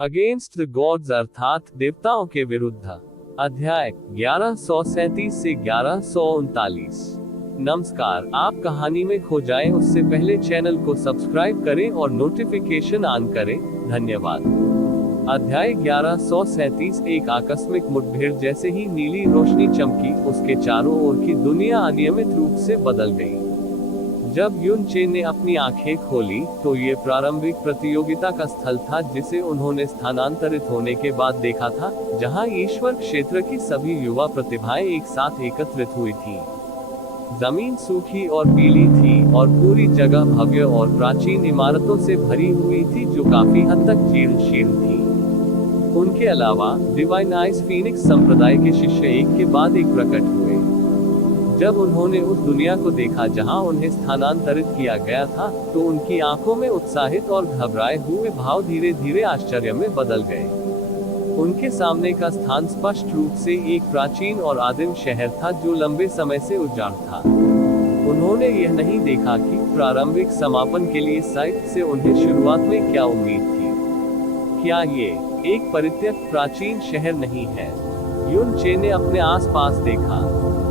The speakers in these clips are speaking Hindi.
अगेंस्ट द गॉड्स अर्थात देवताओं के विरुद्ध। अध्याय 1137 से 1139। नमस्कार, आप कहानी में खो जाएं उससे पहले चैनल को सब्सक्राइब करें और नोटिफिकेशन ऑन करें। धन्यवाद। अध्याय 1137। एक आकस्मिक मुठभेड़ जैसे ही नीली रोशनी चमकी, उसके चारों ओर की दुनिया अनियमित रूप से बदल गई। जब युन चे ने अपनी आंखें खोली तो ये प्रारंभिक प्रतियोगिता का स्थल था जिसे उन्होंने स्थानांतरित होने के बाद देखा था, जहां ईश्वर क्षेत्र की सभी युवा प्रतिभाएं एक साथ एकत्रित हुई थीं। जमीन सूखी और पीली थी और पूरी जगह भव्य और प्राचीन इमारतों से भरी हुई थी जो काफी हद तक जीर्ण-शीर्ण थी। उनके अलावा डिवाइन आइस फीनिक्स संप्रदाय के शिष्य एक के बाद एक प्रकट हुए। जब उन्होंने उस दुनिया को देखा जहां उन्हें स्थानांतरित किया गया था, तो उनकी आंखों में उत्साहित और घबराए हुए भाव धीरे धीरे आश्चर्य में बदल गए। उनके सामने का स्थान स्पष्ट रूप से एक प्राचीन और आदिम शहर था जो लंबे समय से उजाड़ था। उन्होंने यह नहीं देखा कि प्रारंभिक समापन के लिए साइट से उन्हें शुरुआत में क्या उम्मीद थी। क्या ये एक परित्यक्त प्राचीन शहर नहीं है? युन चे ने अपने आसपास देखा।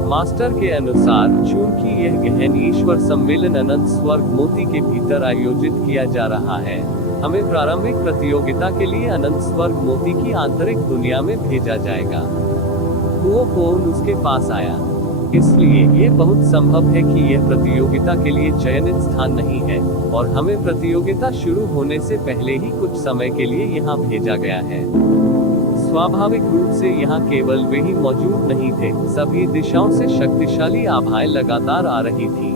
मास्टर के अनुसार, चूंकि यह गहन ईश्वर सम्मेलन अनंत स्वर्ग मोती के भीतर आयोजित किया जा रहा है, हमें प्रारंभिक प्रतियोगिता के लिए अनंत स्वर्ग मोती की आंतरिक दुनिया में भेजा जाएगा। वो कौन उसके पास आया? इसलिए ये बहुत संभव है कि यह प्रतियोगिता के लिए चयनित स्थान नहीं है और हमें प्रतियोगिता शुरू होने से पहले ही कुछ समय के लिए यहाँ भेजा गया है। स्वाभाविक रूप से यहाँ केवल वे ही मौजूद नहीं थे, सभी दिशाओं से शक्तिशाली आभाएं लगातार आ रही थी।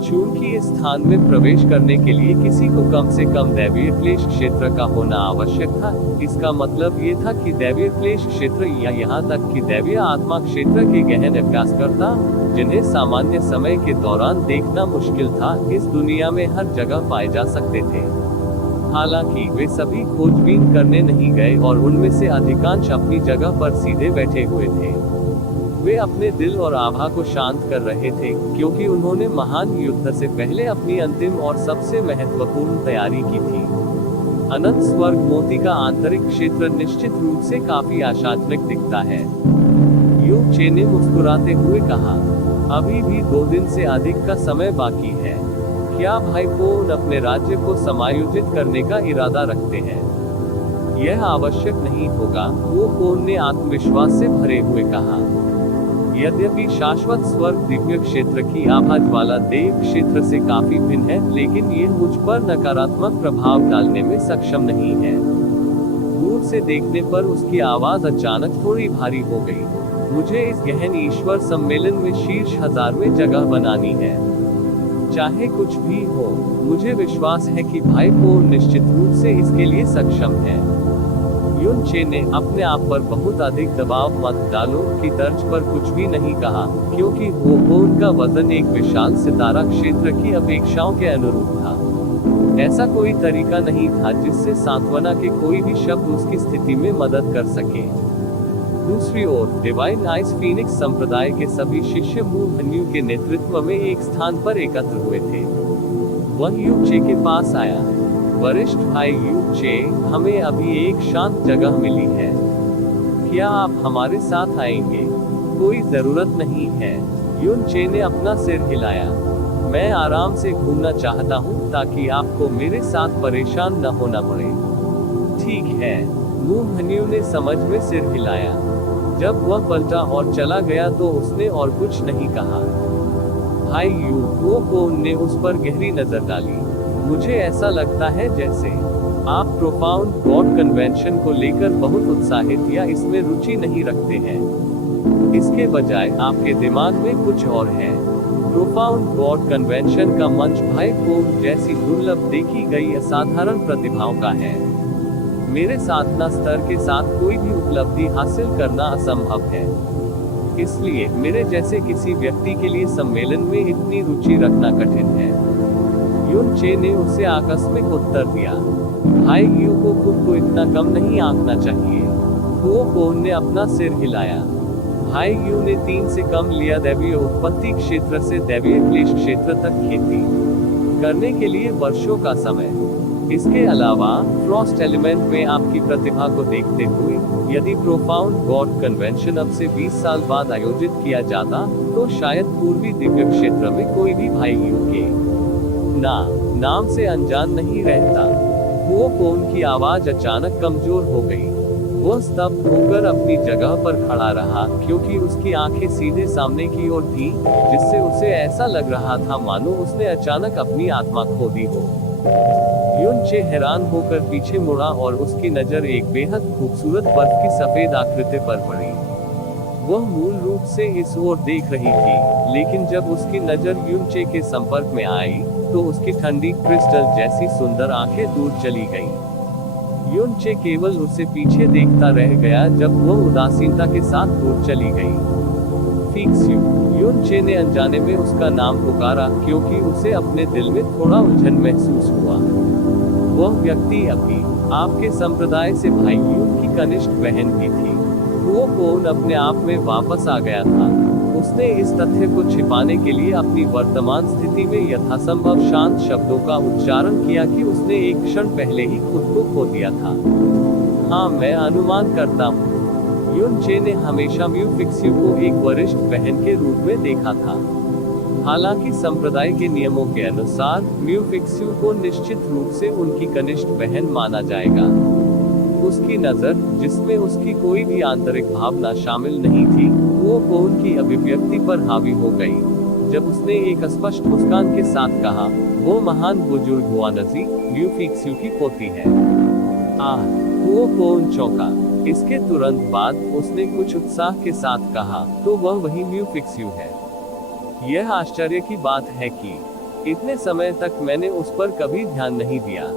चूंकि इस स्थान में प्रवेश करने के लिए किसी को कम से कम दैवीय क्लेश क्षेत्र का होना आवश्यक था, इसका मतलब ये था कि दैवीय क्लेश क्षेत्र या यहाँ तक कि दैवीय आत्मा क्षेत्र के गहन अभ्यासकर्ता, जिन्हें सामान्य समय के दौरान देखना मुश्किल था, इस दुनिया में हर जगह पाए जा सकते थे। हालांकि वे सभी खोजबीन करने नहीं गए और उनमें से अधिकांश अपनी जगह पर सीधे बैठे हुए थे। वे अपने दिल और आभा को शांत कर रहे थे, क्योंकि उन्होंने महान युद्ध से पहले अपनी अंतिम और सबसे महत्वपूर्ण तैयारी की थी। अनंत स्वर्ग मोती का आंतरिक क्षेत्र निश्चित रूप से काफी आशाजनक दिखता है। युन चे ने मुस्कुराते हुए कहा, अभी भी 2 दिन से अधिक का समय बाकी है। क्या भाई पोन अपने राज्य को समायोजित करने का इरादा रखते हैं? यह आवश्यक नहीं होगा, वो पोन ने आत्मविश्वास से भरे हुए कहा। यद्यपि शाश्वत स्वर्ग दिव्य क्षेत्र की आभाज वाला देव क्षेत्र से काफी भिन्न है, लेकिन यह मुझ पर नकारात्मक प्रभाव डालने में सक्षम नहीं है। दूर से देखने पर उसकी आवाज अचानक थोड़ी भारी हो गई। मुझे इस गहन ईश्वर सम्मेलन में शीर्ष 1000 में जगह बनानी है, चाहे कुछ भी हो। मुझे विश्वास है कि भाई पोन निश्चित रूप से इसके लिए सक्षम है। युन चे ने अपने आप पर बहुत अधिक दबाव मत डालो की तर्ज पर कुछ भी नहीं कहा, क्योंकि वो पोन का वजन एक विशाल सितारा क्षेत्र की अपेक्षाओं के अनुरूप था। ऐसा कोई तरीका नहीं था जिससे सांत्वना के कोई भी शब्द उसकी स्थिति में मदद कर सके। दूसरी ओर डिवाइन आइस फीनिक्स संप्रदाय के सभी शिष्य मू हन्यू के नेतृत्व में एक स्थान पर एकत्र हुए थे। वह युन चे के पास आया। वरिष्ठ भाई युन चे, हमें अभी एक शांत जगह मिली है। क्या आप हमारे साथ आएंगे? कोई जरूरत नहीं है। युन चे ने अपना सिर हिलाया। मैं आराम से घूमना चाहता हूँ ताकि आपको मेरे साथ परेशान न होना पड़े। ठीक है, मू हन्यू ने समझ में सिर हिलाया। जब वह पलटा और चला गया तो उसने और कुछ नहीं कहा। भाई यू वो पोन ने उस पर गहरी नजर डाली। मुझे ऐसा लगता है जैसे आप प्रोफाउंड गॉड कन्वेंशन को लेकर बहुत उत्साहित या इसमें रुचि नहीं रखते हैं। इसके बजाय आपके दिमाग में कुछ और है। प्रोफाउंड गॉड कन्वेंशन का मंच भाई पोन जैसी दुर्लभ देखी गई असाधारण प्रतिभाओं का है। मेरे साधना स्तर के साथ कोई भी उपलब्धि हासिल करना असंभव है, इसलिए मेरे जैसे किसी व्यक्ति के लिए सम्मेलन में इतनी रुचि रखना कठिन है। युन चे ने उसे आकस्मिक उत्तर दिया। भाई यू को खुद को इतना कम नहीं आंकना चाहिए। वो पोन ने अपना सिर हिलाया। भाई यू ने 3 से कम लिया दैवीय उत्पत्ति क्षेत्र से दैवीय क्लेश क्षेत्र तक खेती करने के लिए वर्षों का समय। इसके अलावा फ्रॉस्ट एलिमेंट में आपकी प्रतिभा को देखते हुए यदि प्रोफाउंड गॉड कन्वेंशन अब से 20 साल बाद आयोजित किया जाता तो शायद पूर्वी दिव्य क्षेत्र में कोई भी भाई के नाम से अनजान नहीं रहता। वो फोन की आवाज अचानक कमजोर हो गई। वह स्तब्ध होकर अपनी जगह पर खड़ा रहा क्योंकि उसकी आंखें सीधे सामने की ओर थीं, जिससे उसे ऐसा लग रहा था मानो उसने अचानक अपनी आत्मा खो दी हो। युनचे हैरान होकर पीछे मुड़ा और उसकी नजर एक बेहद खूबसूरत बर्फ की सफेद आकृति पर पड़ी। वह मूल रूप से इस ओर देख रही थी, लेकिन जब उसकी नजर युनचे के संपर्क में आई तो उसकी ठंडी क्रिस्टल जैसी सुंदर आंखें दूर चली गईं। युनचे केवल उसे पीछे देखता रह गया जब वह उदासीनता के साथ दूर चली गई। फिक्स्यू, युनचे ने अनजाने में उसका नाम पुकारा क्योंकि उसे अपने दिल में थोड़ा उलझन महसूस हुआ। वह व्यक्ति अभी आपके संप्रदाय से भाई युन की कनिष्ठ बहन भी थी। वो फोन अपने आप में वापस आ गया था। उसने इस तथ्य को छिपाने के लिए अपनी वर्तमान स्थिति में यथासंभव शांत शब्दों का उच्चारण किया कि उसने एक क्षण पहले ही खुद को खो दिया था। हाँ, मैं अनुमान करता हूँ। युनचे ने हमेशा म्यू फिक्स्यू को एक वरिष्ठ बहन के रूप में देखा था। हालांकि संप्रदाय के नियमों के अनुसार म्यू फिक्स्यू को निश्चित रूप से उनकी कनिष्ठ बहन माना जाएगा। उसकी नजर, जिसमें उसकी कोई भी आंतरिक भावना शामिल नहीं थी, वो फोन की अभिव्यक्ति पर हावी हो गई जब उसने एक स्पष्ट मुस्कान के साथ कहा, वो महान बुजुर्ग हुआनजी म्यू फिक्स्यू की पोती है। आह, वो फोन चौंका। इसके तुरंत बाद उसने कुछ उत्साह के साथ कहा, तो वह वही म्यू फिक्स्यू है। यह आश्चर्य की बात है कि इतने समय तक मैंने उस पर कभी ध्यान नहीं दिया।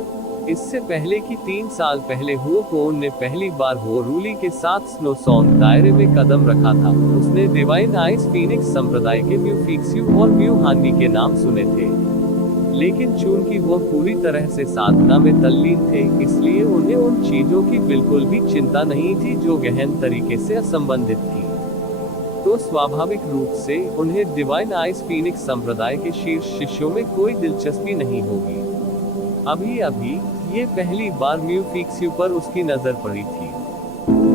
इससे पहले कि 3 साल पहले हुओ फोन ने पहली बार होरूली के साथ स्नोसॉन्ग दायरे में कदम रखा था, उसने डिवाइन आइस फीनिक्स संप्रदाय के म्यू फिक्स्यू और म्यू हानी के नाम सुने थे। लेकिन चूंकि वह पूरी तरह से साधना में तल्लीन थे, इसलिए उन्हें उन चीजों की बिल्कुल भी चिंता नहीं थी जो गहन तरीके से असंबंधित थी। तो स्वाभाविक रूप से उन्हें डिवाइन आइस फीनिक्स संप्रदाय के शीर्ष शिष्यों में कोई दिलचस्पी नहीं होगी। अभी ये पहली बार म्यू फिक्स्यू पर उसकी नजर पड़ी थी।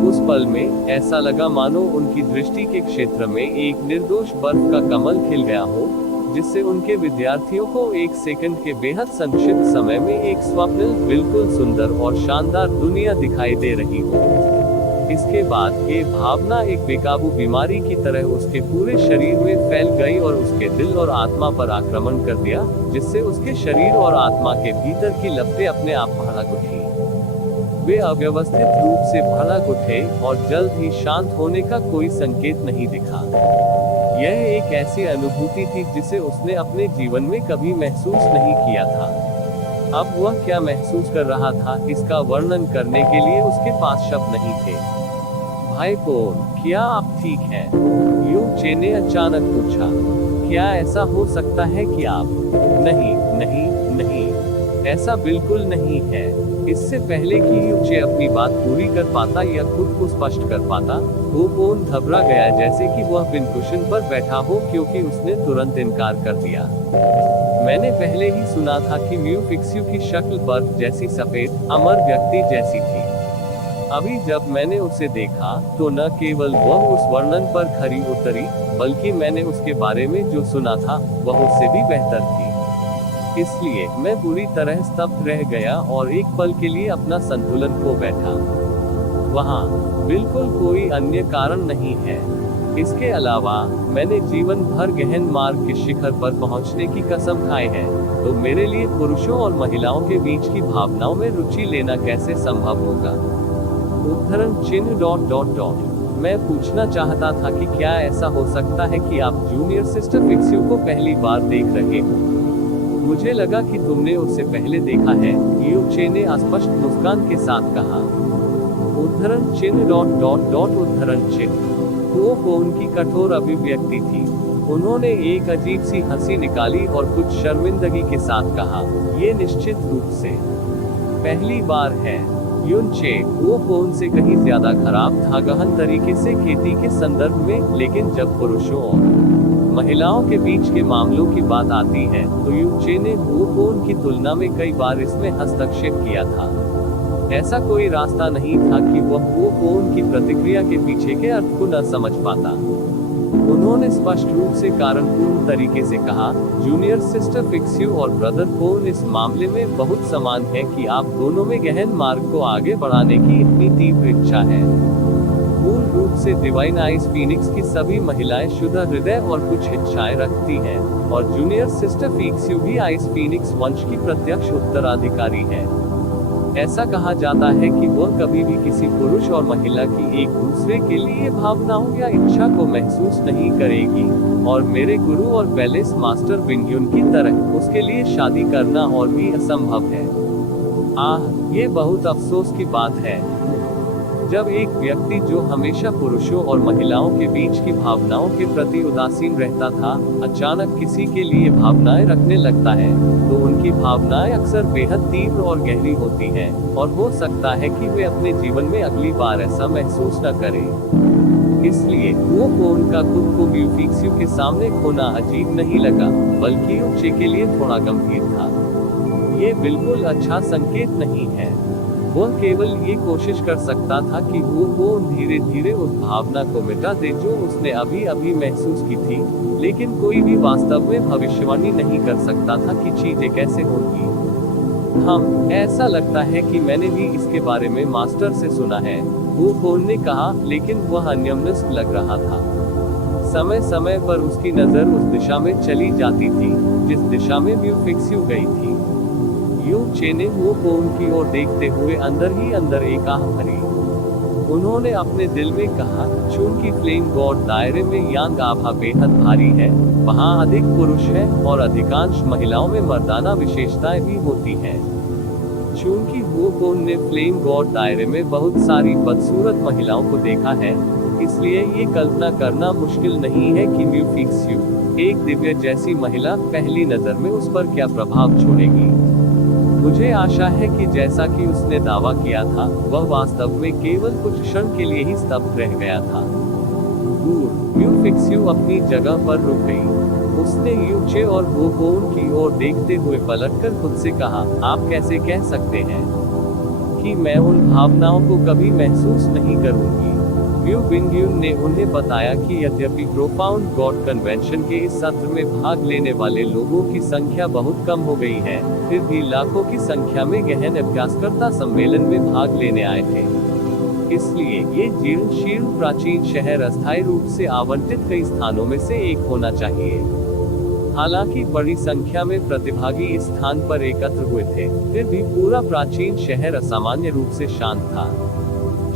उस पल में ऐसा लगा मानो उनकी दृष्टि के क्षेत्र में एक निर्दोष बर्फ का कमल खिल गया हो, जिससे उनके विद्यार्थियों को एक सेकंड के बेहद संक्षिप्त समय में एक स्वप्निल, बिल्कुल सुंदर और शानदार दुनिया दिखाई दे रही हो। इसके बाद ये भावना एक बेकाबू बीमारी की तरह उसके पूरे शरीर में फैल गई और उसके दिल और आत्मा पर आक्रमण कर दिया, जिससे उसके शरीर और आत्मा के भीतर की लपटें अपने आप भड़क उठी। वे अव्यवस्थित रूप से भड़क उठे और जल्द ही शांत होने का कोई संकेत नहीं दिखा। यह एक ऐसी अनुभूति थी जिसे उसने अपने जीवन में कभी महसूस नहीं किया था। अब वह क्या महसूस कर रहा था, इसका वर्णन करने के लिए उसके पास शब्द नहीं थे। भाई पोन, क्या आप ठीक हैं? युनचे ने अचानक पूछा। क्या ऐसा हो सकता है कि आप? नहीं, ऐसा बिल्कुल नहीं है। इससे पहले कि युनचे अपनी बात पूरी कर पाता या खुद को स्पष्ट कर पाता, वो पोन घबरा गया जैसे कि वह पिन कुशन पर बैठा हो, क्योंकि उसने तुरंत इनकार कर दिया। मैंने पहले ही सुना था कि म्यू फिक्स्यू की शक्ल बर्फ जैसी सफेद, अमर व्यक्ति जैसी थी। अभी जब मैंने उसे देखा, तो न केवल वह उस वर्णन पर खरी उतरी, बल्कि मैंने उसके बारे में जो सुना था, वह उससे भी बेहतर थी। इसलिए मैं बुरी तरह स्तब्ध रह गया और एक पल के लिए अपना संतुलन खो बैठा। वहाँ बिल्कुल कोई अन्य कारण नहीं है। इसके अलावा मैंने जीवन भर गहन मार्ग के शिखर पर पहुंचने की कसम खाई है, तो मेरे लिए पुरुषों और महिलाओं के बीच की भावनाओं में रुचि लेना कैसे संभव होगा? उद्धरण चिन्ह ... मैं पूछना चाहता था कि क्या ऐसा हो सकता है कि आप जूनियर सिस्टर फिक्स्यू को पहली बार देख रहे हो? मुझे लगा कि तुमने उसे पहले देखा है, युनचे ने अस्पष्ट मुस्कान के साथ कहा। उद्धरण चिन्ह ... उद्धरण चिन्ह। वो फोन की कठोर अभिव्यक्ति थी। उन्होंने एक अजीब सी हंसी निकाली और कुछ शर्मिंदगी के साथ कहा, ये निश्चित रूप से पहली बार है। युन चे वो फोन से कहीं ज्यादा खराब था गहन तरीके से खेती के संदर्भ में, लेकिन जब पुरुषों और महिलाओं के बीच के मामलों की बात आती है तो युन चे ने वो फोन की तुलना में कई बार इसमें हस्तक्षेप किया था। ऐसा कोई रास्ता नहीं था कि वह वो फोन की प्रतिक्रिया के पीछे के अर्थ को न समझ पाता। उन्होंने स्पष्ट रूप से कारणपूर्ण तरीके से कहा, जूनियर सिस्टर फिक्स्यू और ब्रदर फोन इस मामले में बहुत समान है कि आप दोनों में गहन मार्ग को आगे बढ़ाने की इतनी तीव्र इच्छा है। मूल रूप से डिवाइन आइस फीनिक्स की सभी महिलाएं शुद्ध हृदय और कुछ इच्छाएं रखती हैं, और जूनियर सिस्टर फिक्स्यू भी आइस फीनिक्स वंश की प्रत्यक्ष उत्तराधिकारी है। ऐसा कहा जाता है कि वह कभी भी किसी पुरुष और महिला की एक दूसरे के लिए भावनाओं या इच्छा को महसूस नहीं करेगी, और मेरे गुरु और पैलेस मास्टर विंग्युन की तरह उसके लिए शादी करना और भी असंभव है। ये बहुत अफसोस की बात है जब एक व्यक्ति जो हमेशा पुरुषों और महिलाओं के बीच की भावनाओं के प्रति उदासीन रहता था, अचानक किसी के लिए भावनाएं रखने लगता है, तो उनकी भावनाएं अक्सर बेहद तीव्र और गहरी होती हैं, और हो सकता है कि वे अपने जीवन में अगली बार ऐसा महसूस न करें। इसलिए वो फोन का खुद को म्यूफिक्स्यू के सामने खोना अजीब नहीं लगा, बल्कि ऊंचे के लिए थोड़ा गंभीर था। ये बिल्कुल अच्छा संकेत नहीं है। वह केवल ये कोशिश कर सकता था कि वो धीरे धीरे उस भावना को मिटा दे जो उसने अभी अभी महसूस की थी, लेकिन कोई भी वास्तव में भविष्यवाणी नहीं कर सकता था कि चीजें कैसे होंगी। ऐसा लगता है कि मैंने भी इसके बारे में मास्टर से सुना है, वो फोन ने कहा, लेकिन वह अन्यमनस्क लग रहा था। समय समय पर उसकी नजर उस दिशा में चली जाती थी जिस दिशा में म्यूफिक्स्यू गई थी। यू चे ने वो फोन की ओर देखते हुए अंदर ही अंदर एक आह भरी। उन्होंने अपने दिल में कहा, चूंकि फ्लेम गॉड दायरे में यांग आभा बेहद भारी है, वहाँ अधिक पुरुष है और अधिकांश महिलाओं में मर्दाना विशेषताएं भी होती हैं। चूंकि वो फोन ने फ्लेम गॉड दायरे में बहुत सारी बदसूरत महिलाओं को देखा है, इसलिए ये कल्पना करना मुश्किल नहीं है कि म्यूफिक्स्यू, एक दिव्य जैसी महिला, पहली नजर में उस पर क्या प्रभाव छोड़ेगी। मुझे आशा है कि जैसा कि उसने दावा किया था, वह वास्तव में केवल कुछ क्षण के लिए ही स्तब्ध रह गया था। म्यूफिक्स्यू अपनी जगह पर रुक गई। उसने यू चे और वो फोन की ओर देखते हुए पलटकर खुद से कहा, आप कैसे कह सकते हैं कि मैं उन भावनाओं को कभी महसूस नहीं करूंगी। म्यू विंग्युन ने उन्हें बताया कि यद्यपि प्रोफाउंड गॉड कन्वेंशन के इस सत्र में भाग लेने वाले लोगों की संख्या बहुत कम हो गई है, फिर भी लाखों की संख्या में गहन अभ्यासकर्ता सम्मेलन में भाग लेने आए थे। इसलिए ये जीर्णशीर्ण प्राचीन शहर अस्थायी रूप से आवंटित कई स्थानों में से एक होना चाहिए। हालांकि बड़ी संख्या में प्रतिभागी इस स्थान पर एकत्र हुए थे, फिर भी पूरा प्राचीन शहर असामान्य रूप से शांत था।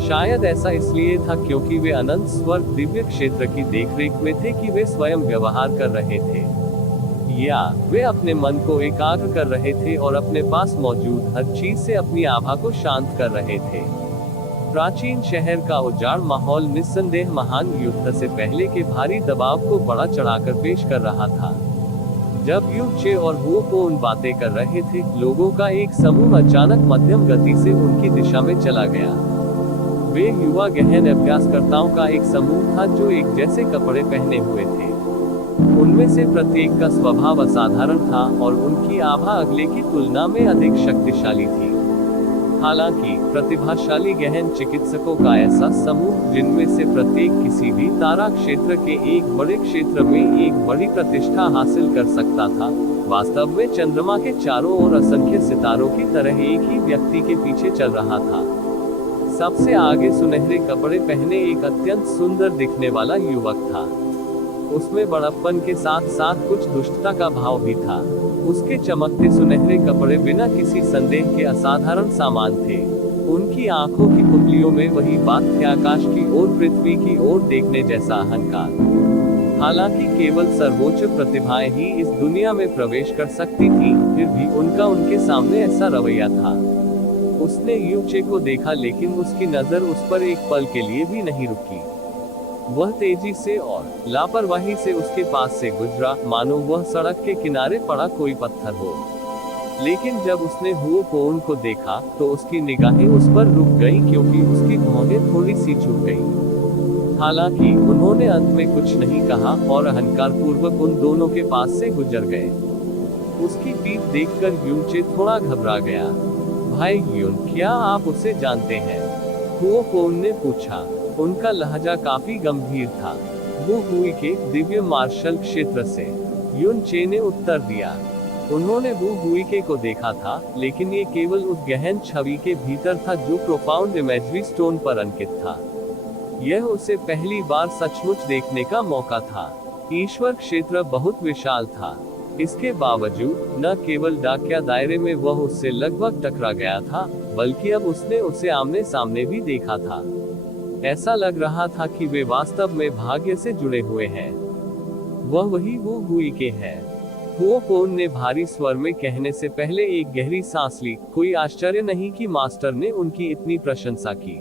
शायद ऐसा इसलिए था क्योंकि वे अनंत स्वर्ग दिव्य क्षेत्र की देखरेख में थे कि वे स्वयं व्यवहार कर रहे थे, या वे अपने मन को एकाग्र कर रहे थे और अपने पास मौजूद हर चीज से अपनी आभा को शांत कर रहे थे। प्राचीन शहर का उजाड़ माहौल निस्संदेह महान युद्ध से पहले के भारी दबाव को बढ़ा चढ़ाकर पेश कर रहा था। जब यू चे और वो फोन बातें कर रहे थे, लोगों का एक समूह अचानक मध्यम गति से उनकी दिशा में चला गया। वे युवा गहन अभ्यासकर्ताओं का एक समूह था जो एक जैसे कपड़े पहने हुए थे। उनमें से प्रत्येक का स्वभाव असाधारण था और उनकी आभा अगले की तुलना में अधिक शक्तिशाली थी। हालांकि प्रतिभाशाली गहन चिकित्सकों का ऐसा समूह, जिनमें से प्रत्येक किसी भी तारा क्षेत्र के एक बड़े क्षेत्र में एक बड़ी प्रतिष्ठा हासिल कर सकता था, वास्तव में चंद्रमा के चारों ओर असंख्य सितारों की तरह एक ही व्यक्ति के पीछे चल रहा था। सबसे आगे सुनहरे कपड़े पहने एक अत्यंत सुंदर दिखने वाला युवक था। उसमें बड़प्पन के साथ साथ कुछ दुष्टता का भाव भी था। उसके चमकते सुनहरे कपड़े बिना किसी संदेह के असाधारण सामान थे। उनकी आंखों की पुतलियों में वही बात थी, आकाश की ओर, पृथ्वी की ओर देखने जैसा अहंकार। हालांकि केवल सर्वोच्च प्रतिभाएं ही इस दुनिया में प्रवेश कर सकती थी, फिर भी उनका उनके सामने ऐसा रवैया था। उसने यू चे को देखा, लेकिन उसकी नजर उस पर एक पल के लिए भी नहीं रुकी। वह तेजी से और लापरवाही से उसके पास से गुजरा, मानो वह सड़क के किनारे पड़ा कोई पत्थर हो। लेकिन जब उसने हुओ पोन को देखा तो उसकी निगाहें उस पर रुक गईं क्योंकि उसकी भौहें थोड़ी सी झुक गईं। हालांकि उन्होंने अंत में कुछ नहीं कहा और अहंकार पूर्वक उन दोनों के पास से गुजर गए। उसकी पीठ देखकर यूनचे थोड़ा घबरा गया। भाई यून, क्या आप उसे जानते हैं? हुओ पोन ने पूछा। उनका लहजा काफी गंभीर था। वो हुई के दिव्य मार्शल क्षेत्र से, यूनचे ने उत्तर दिया। उन्होंने वो हुईके को देखा था, लेकिन ये केवल उस गहन छवि के भीतर था जो प्रोफाउंड इमेजरी स्टोन पर अंकित था। यह उसे पहली बार सचमुच देखने का मौका था। ईश्वर क्षेत्र बहुत विशाल था। इसके बावजूद न केवल डाकिया दायरे में वह उससे लगभग टकरा गया था, बल्कि अब उसने उसे आमने सामने भी देखा था। ऐसा लग रहा था कि वे वास्तव में भाग्य से जुड़े हुए हैं। वह वही वो हुईके है। हुओ पोन ने भारी स्वर में कहने से पहले एक गहरी सांस ली। कोई आश्चर्य नहीं कि मास्टर ने उनकी इतनी प्रशंसा की।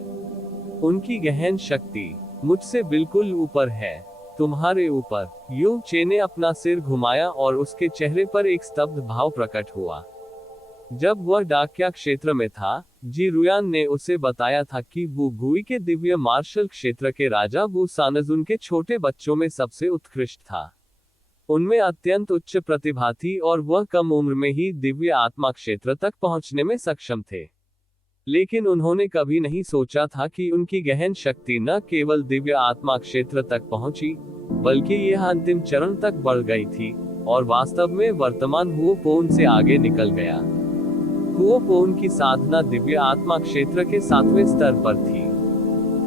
उनकी गहन शक्ति मुझसे बिल्कुल ऊपर है, तुम्हारे ऊपर। यूनचे ने अपना सिर घुमाया और उसके चेहरे पर एक स्तब्ध भाव प्रकट हुआ। जब वह डाकिया क्षेत्र में था, जी रुयान ने उसे बताया था कि वो गुई के दिव्य मार्शल क्षेत्र के राजा वू सानजुन के छोटे बच्चों में सबसे उत्कृष्ट था। उनमें अत्यंत उच्च प्रतिभा थी और वह कम उम्र में ही दिव्य आत्मा क्षेत्र तक पहुंचने में सक्षम थे। लेकिन उन्होंने कभी नहीं सोचा था कि उनकी गहन शक्ति न केवल दिव्य आत्मा क्षेत्र तक पहुंची, बल्कि यह अंतिम चरण तक बढ़ गई थी और वास्तव में वर्तमान हुओ पोन से आगे निकल गया। हुओ पोन की साधना दिव्य आत्मा क्षेत्र के 7वें स्तर पर थी।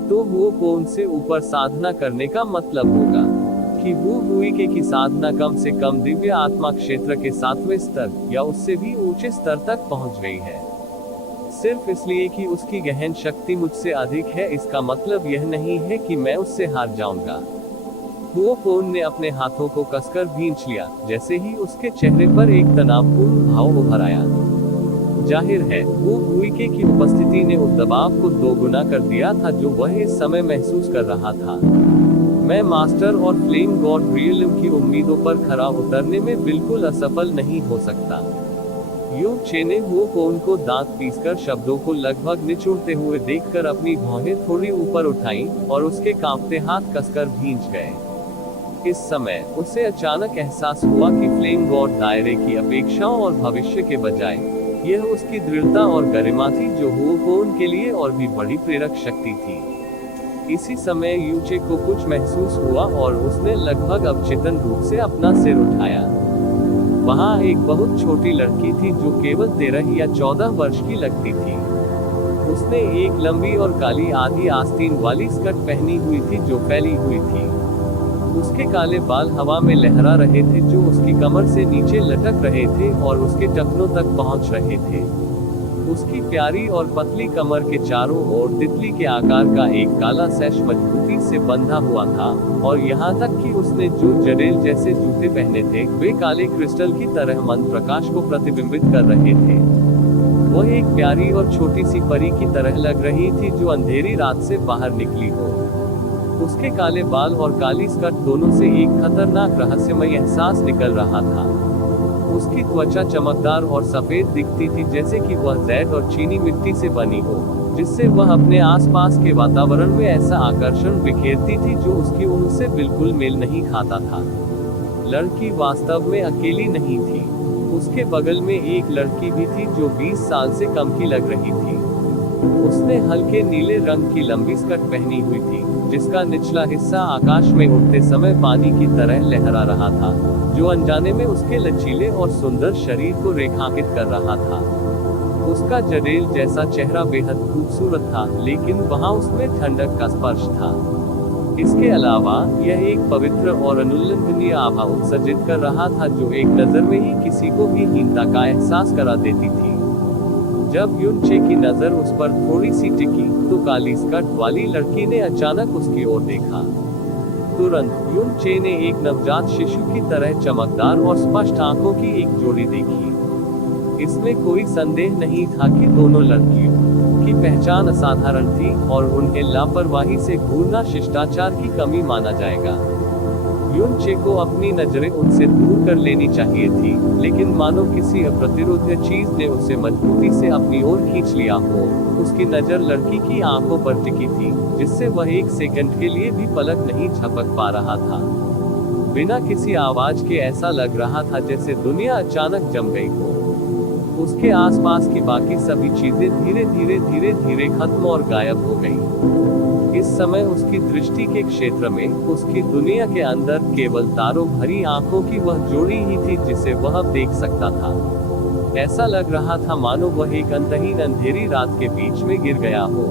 तो हुओ पोन से ऊपर साधना करने का मतलब होगा कि वो हुईके की साधना कम से कम दिव्य आत्मा क्षेत्र के 7वें स्तर या उससे भी ऊंचे स्तर तक पहुंच गई है। सिर्फ इसलिए कि उसकी गहन शक्ति मुझसे अधिक है, इसका मतलब यह नहीं है कि मैं उससे हार जाऊंगा। हुओ पोन ने अपने हाथों को कसकर भींच लिया, जैसे ही उसके चेहरे पर एक तनावपूर्ण भाव उभर आया। जाहिर है, वो हुईके की उपस्थिति ने उस दबाव को दोगुना कर दिया था जो वह इस समय महसूस कर रहा था। मैं मास्टर और फ्लेम गॉड रियलिम की उम्मीदों पर खरा उतरने में बिल्कुल असफल नहीं हो सकता। यूनचे ने हुओ पोन को दांत पीसकर शब्दों को लगभग निचोड़ते हुए देखकर अपनी भौहें थोड़ी ऊपर उठाईं और उसके कांपते हाथ कसकर भींच गए। इस समय उसे अचानक एहसास हुआ कि फ्लेम गॉड दायरे की अपेक्षाओं और भविष्य के बजाय यह उसकी दृढ़ता और गरिमा थी जो हुओ पोन के लिए और भी बड़ी प्रेरक शक्ति थी। इसी समय यूचे को कुछ महसूस हुआ और उसने लगभग अवचेतन रूप से अपना सिर उठाया। वहां एक बहुत छोटी लड़की थी जो केवल 13 या 14 वर्ष की लगती थी। उसने एक लंबी और काली आधी आस्तीन वाली स्कर्ट पहनी हुई थी जो फैली हुई थी। उसके काले बाल हवा में लहरा रहे थे जो उसकी कमर से नीचे लटक रहे थे और उसके टखनों तक पहुंच रहे थे। उसकी प्यारी और पतली कमर के चारों ओर तितली के आकार का एक काला सैश मजबूती से बंधा हुआ था और यहाँ तक कि उसने जो जडेल जैसे जूते पहने थे वे काले क्रिस्टल की तरह मंद प्रकाश को प्रतिबिंबित कर रहे थे। वह एक प्यारी और छोटी सी परी की तरह लग रही थी जो अंधेरी रात से बाहर निकली हो। उसके काले बाल और काली स्कर्ट दोनों से एक खतरनाक रहस्यमय एहसास निकल रहा था। उसकी त्वचा चमकदार और सफेद दिखती थी, जैसे कि वह जैड और चीनी मिट्टी से बनी हो, जिससे वह अपने आसपास के वातावरण में ऐसा आकर्षण बिखेरती थी जो उसकी उम्र से बिल्कुल मेल नहीं खाता था। लड़की वास्तव में अकेली नहीं थी। उसके बगल में एक लड़की भी थी जो 20 साल से कम की लग रही थी। उसने हल्के नीले रंग की लंबी स्कर्ट पहनी हुई थी, जिसका निचला हिस्सा आकाश में उड़ते समय पानी की तरह लहरा रहा था, जो अनजाने में उसके लचीले और सुंदर शरीर को रेखांकित कर रहा था। उसका जडेल जैसा चेहरा बेहद खूबसूरत था, लेकिन वहां उसमें ठंडक का स्पर्श था। इसके अलावा यह एक पवित्र और अनुल्लंघनीय आभा उत्सर्जित कर रहा था जो एक नजर में ही किसी को भी हीनता का एहसास करा देती थी। जब यूनचे की नजर उस पर थोड़ी सी टिकी तो काली स्कर्ट वाली लड़की ने अचानक उसकी ओर देखा। तुरंत यूनचे ने एक नवजात शिशु की तरह चमकदार और स्पष्ट आंखों की एक जोड़ी देखी। इसमें कोई संदेह नहीं था कि दोनों लड़कियों की पहचान असाधारण थी और उन्हें लापरवाही से घूरना शिष्टाचार की कमी माना जाएगा। युनचे को अपनी नजरें उनसे दूर कर लेनी चाहिए थी, लेकिन मानो किसी अप्रतिरोध्य चीज ने उसे मजबूती से अपनी ओर खींच लिया हो। उसकी नजर लड़की की आंखों पर टिकी थी, जिससे वह एक सेकंड के लिए भी पलक नहीं झपक पा रहा था। बिना किसी आवाज के ऐसा लग रहा था जैसे दुनिया अचानक जम गई हो। उसके आसपास की बाकी सभी चीजें धीरे धीरे खत्म और गायब हो गई। इस समय उसकी दृष्टि के क्षेत्र में, उसकी दुनिया के अंदर केवल तारों भरी आंखों की वह जोड़ी ही थी जिसे वह अब देख सकता था। ऐसा लग रहा था मानो वह एक अंतहीन अंधेरी रात के बीच में गिर गया हो।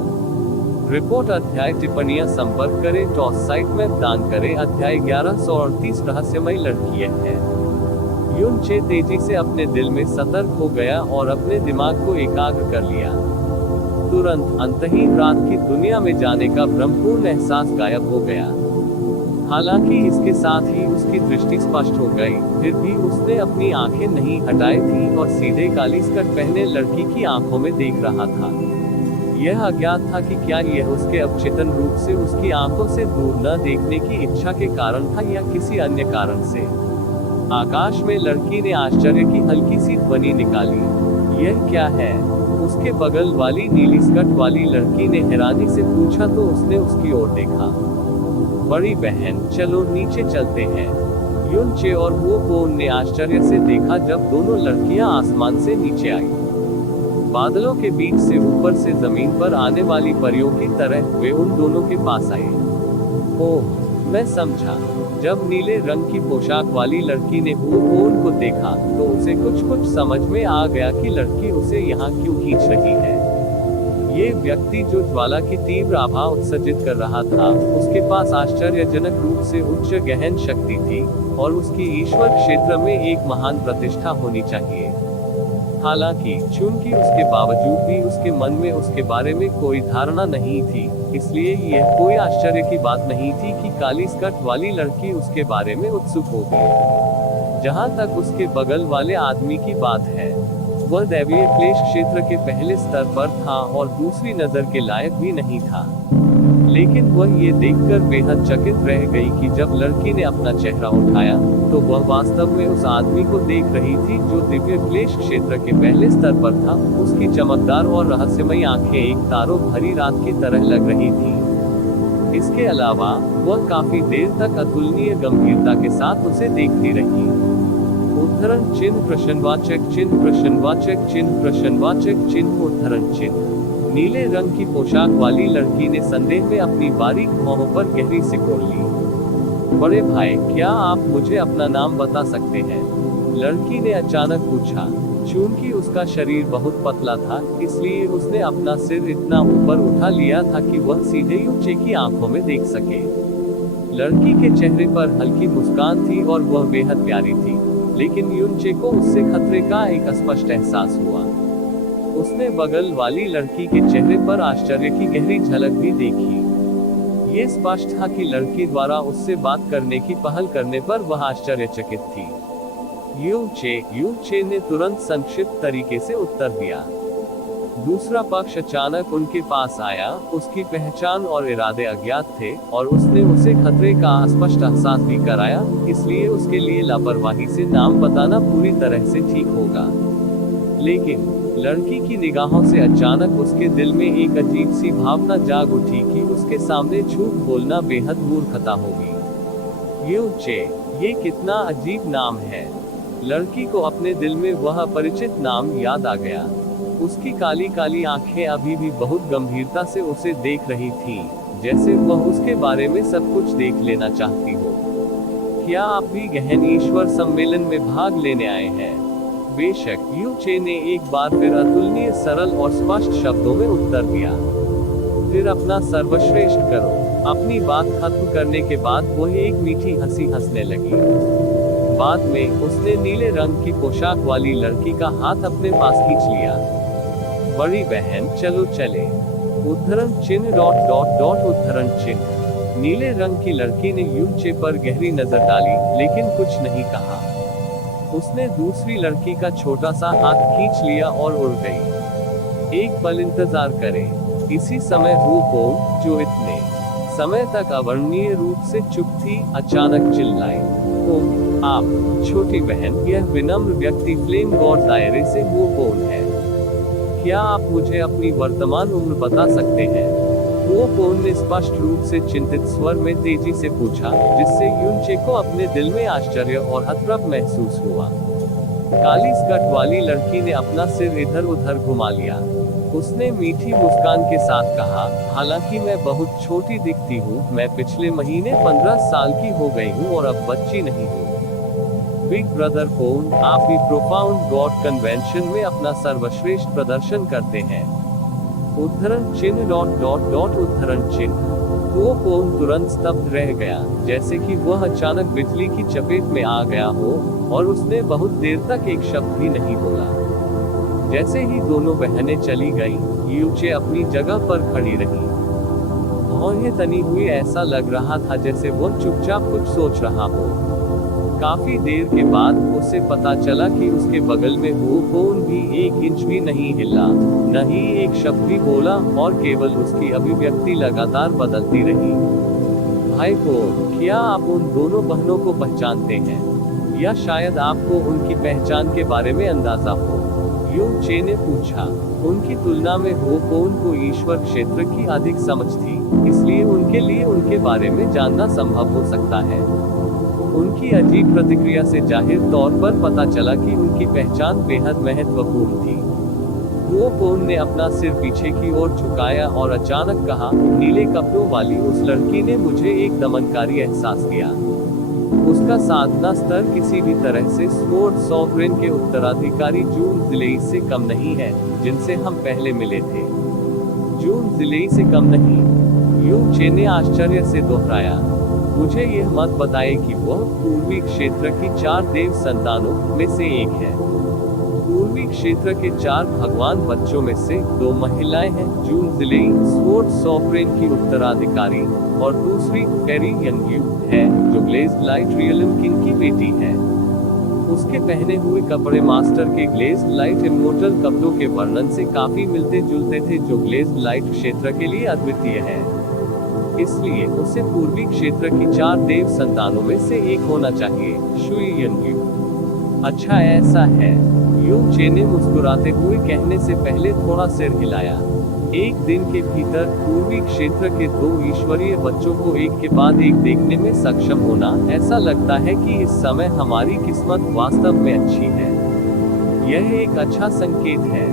रिपोर्ट अध्याय टिप्पणियां संपर्क करें टॉस साइट में दान करें। अध्याय 1138 रहस्यमय लड़की है। युनचे तेजी से अपने दिल में सतर्क हो गया और अपने दिमाग को एकाग्र कर लिया। तुरंत अंतहीन रात की दुनिया में जाने का भ्रमपूर्ण एहसास गायब हो गया। हालांकि इसके साथ ही उसकी दृष्टि स्पष्ट हो गई, फिर भी उसने अपनी आंखें नहीं हटाई थी और सीधे काली स्कर्ट पहने लड़की की आंखों में देख रहा था। यह अज्ञात था कि क्या यह उसके अवचेतन रूप से उसकी आंखों से दूर न देखने की इच्छा के कारण था या किसी अन्य कारण से। आकाश में लड़की ने आश्चर्य की हल्की सी ध्वनि निकाली। यह क्या है? उसके बगल वाली नीली स्कर्ट वाली लड़की ने हैरानी से पूछा तो उसने उसकी ओर देखा। बड़ी बहन, चलो नीचे चलते हैं। युनचे और वो कोन ने आश्चर्य से देखा जब दोनों लड़कियां आसमान से नीचे आई। बादलों के बीच से ऊपर से जमीन पर आने वाली परियों की तरह वे उन दोनों के पास आए। ओह, मैं समझा। जब नीले रंग की पोशाक वाली लड़की ने वो कोन को देखा तो उसे कुछ समझ में आ गया कि लड़की उसे यहाँ क्यों खींच रही है। ये व्यक्ति जो ज्वाला की तीव्र आभा उत्सर्जित कर रहा था, उसके पास आश्चर्यजनक रूप से उच्च गहन शक्ति थी और उसकी ईश्वर क्षेत्र में एक महान प्रतिष्ठा होनी चाहिए। हालांकि चूंकि उसके बावजूद भी उसके मन में उसके बारे में कोई धारणा नहीं थी, इसलिए यह कोई आश्चर्य की बात नहीं थी कि काली स्कर्ट वाली लड़की उसके बारे में उत्सुक होगी। जहां तक उसके बगल वाले आदमी की बात है, वह दैवीय क्लेश क्षेत्र के पहले स्तर पर था और दूसरी नजर के लायक भी नहीं था। लेकिन वह ये देखकर बेहद चकित रह गई कि जब लड़की ने अपना चेहरा उठाया तो वह वास्तव में उस आदमी को देख रही थी जो दिव्य क्लेश क्षेत्र के पहले स्तर पर था। उसकी चमकदार और रहस्यमय आंखें एक तारों भरी रात की तरह लग रही थी। इसके अलावा वह काफी देर तक अतुलनीय गंभीरता के साथ उसे देखती रही। उद्धरण चिन्ह प्रश्नवाचक चिन्ह प्रश्नवाचक चिन्ह प्रश्नवाचक चिन्ह उद्धरण चिन्ह। नीले रंग की पोशाक वाली लड़की ने संदेह में अपनी बारीक भौहों पर गहरी सिकोड़ ली। बड़े भाई, क्या आप मुझे अपना नाम बता सकते हैं? लड़की ने अचानक पूछा। चूंकि उसका शरीर बहुत पतला था, इसलिए उसने अपना सिर इतना ऊपर उठा लिया था कि वह सीधे युनचे की आंखों में देख सके। लड़की के चेहरे पर हल्की मुस्कान थी और वह बेहद प्यारी थी, लेकिन युनचे को उससे खतरे का एक स्पष्ट एहसास हुआ। उसने बगल वाली लड़की के चेहरे पर आश्चर्य की गहरी झलक भी देखी। ये स्पष्ट था कि लड़की द्वारा उससे बात करने की पहल करने पर वह आश्चर्यचकित थी। युनचे ने तुरंत संक्षिप्त तरीके से उत्तर दिया। दूसरा पक्ष अचानक उनके पास आया। उसकी पहचान और इरादे अज्ञात थे और उसने उसे खतरे का स्पष्ट एहसास भी कराया, इसलिए उसके लिए लापरवाही से नाम बताना पूरी तरह से ठीक होगा। लेकिन लड़की की निगाहों से अचानक उसके दिल में एक अजीब सी भावना जाग उठी कि उसके सामने झूठ बोलना बेहद मूर्खता होगी। युनचे, ये कितना अजीब नाम है। लड़की को अपने दिल में वह अपरिचित नाम याद आ गया। उसकी काली काली आंखें अभी भी बहुत गंभीरता से उसे देख रही थीं, जैसे वह उसके बारे में सब कुछ देख लेना चाहती हो। क्या आप भी गहन ईश्वर सम्मेलन में भाग लेने आए हैं? बेशक, युनचे ने एक बार फिर अतुलनीय सरल और स्पष्ट शब्दों में उत्तर दिया। फिर अपना सर्वश्रेष्ठ करो। अपनी बात खत्म करने के बाद वह एक मीठी हंसी हंसने लगी। बाद में उसने नीले रंग की पोशाक वाली लड़की का हाथ अपने पास खींच लिया। बड़ी बहन, चलो चले। उद्धरण चिन्ह उद्धरण चिन्ह। नीले रंग की लड़की ने युनचे पर गहरी नजर डाली, लेकिन कुछ नहीं कहा। उसने दूसरी लड़की का छोटा सा हाथ खींच लिया और उड़ गई। एक पल इंतजार करें। इसी समय वो कोन, जो इतने समय तक अवर्णनीय रूप से चुप थी, अचानक चिल्लाई, ओह आप छोटी बहन। यह विनम्र व्यक्ति फ्लेम गॉड दायरे से वो कौन है? क्या आप मुझे अपनी वर्तमान उम्र बता सकते हैं? वो कौन ने स्पष्ट रूप से चिंतित स्वर में तेजी से पूछा, जिससे यूनचे को अपने दिल में आश्चर्य और हतप्रभ महसूस हुआ। काली स्कर्ट वाली लड़की ने अपना सिर इधर उधर घुमा लिया। उसने मीठी मुस्कान के साथ कहा, हालांकि मैं बहुत छोटी दिखती हूँ, मैं पिछले महीने 15 साल की हो गई हूँ और अब बच्ची नहीं हूँ। बिग ब्रदर कौन, आप भी प्रोफाउंड गॉड कन्वेंशन में अपना सर्वश्रेष्ठ प्रदर्शन करते हैं। उद्धरण चिन्ह डॉट डॉट डॉट उद्धरण चिन्ह। वो कौन तुरंत स्तब्ध रह गया, जैसे कि वह अचानक बिजली की चपेट में आ गया हो, और उसने बहुत देर तक एक शब्द भी नहीं बोला। जैसे ही दोनों बहनें चली गईं, यूचे अपनी जगह पर खड़ी रही। भौहें तनी हुई, ऐसा लग रहा था जैसे वो चुपचाप कुछ सोच रहा हो। काफी देर के बाद उसे पता चला कि उसके बगल में वो कौन भी 1 इंच भी नहीं हिला, न ही एक शब्द भी बोला, और केवल उसकी अभिव्यक्ति लगातार बदलती रही। भाई को, क्या आप उन दोनों बहनों को पहचानते हैं? या शायद आपको उनकी पहचान के बारे में अंदाजा हो? यूचे ने पूछा। उनकी तुलना में हो कौन को ईश्वर क्षेत्र की अधिक समझ थी, इसलिए उनके लिए उनके बारे में जानना संभव हो सकता है। उनकी अजीब प्रतिक्रिया से जाहिर तौर पर पता चला कि उनकी पहचान बेहद महत्वपूर्ण थी। वो कौन ने अपना सिर पीछे की ओर झुकाया और अचानक कहा, नीले कपड़ों वाली उस लड़की ने मुझे एक दमनकारी एहसास दिया। उसका साधना स्तर किसी भी तरह से स्वॉर्ड सॉवरेन के उत्तराधिकारी जून जिलेई से कम नहीं है, जिनसे हम पहले मिले थे। जून जिलेई से कम नहीं, यूचे ने आश्चर्य से दोहराया। मुझे यह मत बताए कि वह पूर्वी क्षेत्र की 4 देव संतानों में से एक है। पूर्वी क्षेत्र के 4 भगवान बच्चों में से 2 महिलाएं हैं। जून जिलेई स्वॉर्ड सॉवरेन की उत्तराधिकारी, और दूसरी कैरी यंगयू है, जो ग्लेज्ड लाइट रियलम किंग की बेटी है। उसके पहने हुए कपड़े मास्टर के ग्लेज्ड लाइट इमोर्टल कपड़ों के वर्णन से काफी मिलते जुलते थे, जो ग्लेज्ड लाइट क्षेत्र के लिए अद्वितीय है। इसलिए उसे पूर्वी क्षेत्र की 4 देव संतानों में से एक होना चाहिए। शुई यंगयू। अच्छा ऐसा है, यूचे ने मुस्कुराते हुए कहने से पहले थोड़ा सिर हिलाया। एक दिन के भीतर पूर्वी क्षेत्र के 2 ईश्वरीय बच्चों को एक के बाद एक देखने में सक्षम होना, ऐसा लगता है कि इस समय हमारी किस्मत वास्तव में अच्छी है। यह एक अच्छा संकेत है,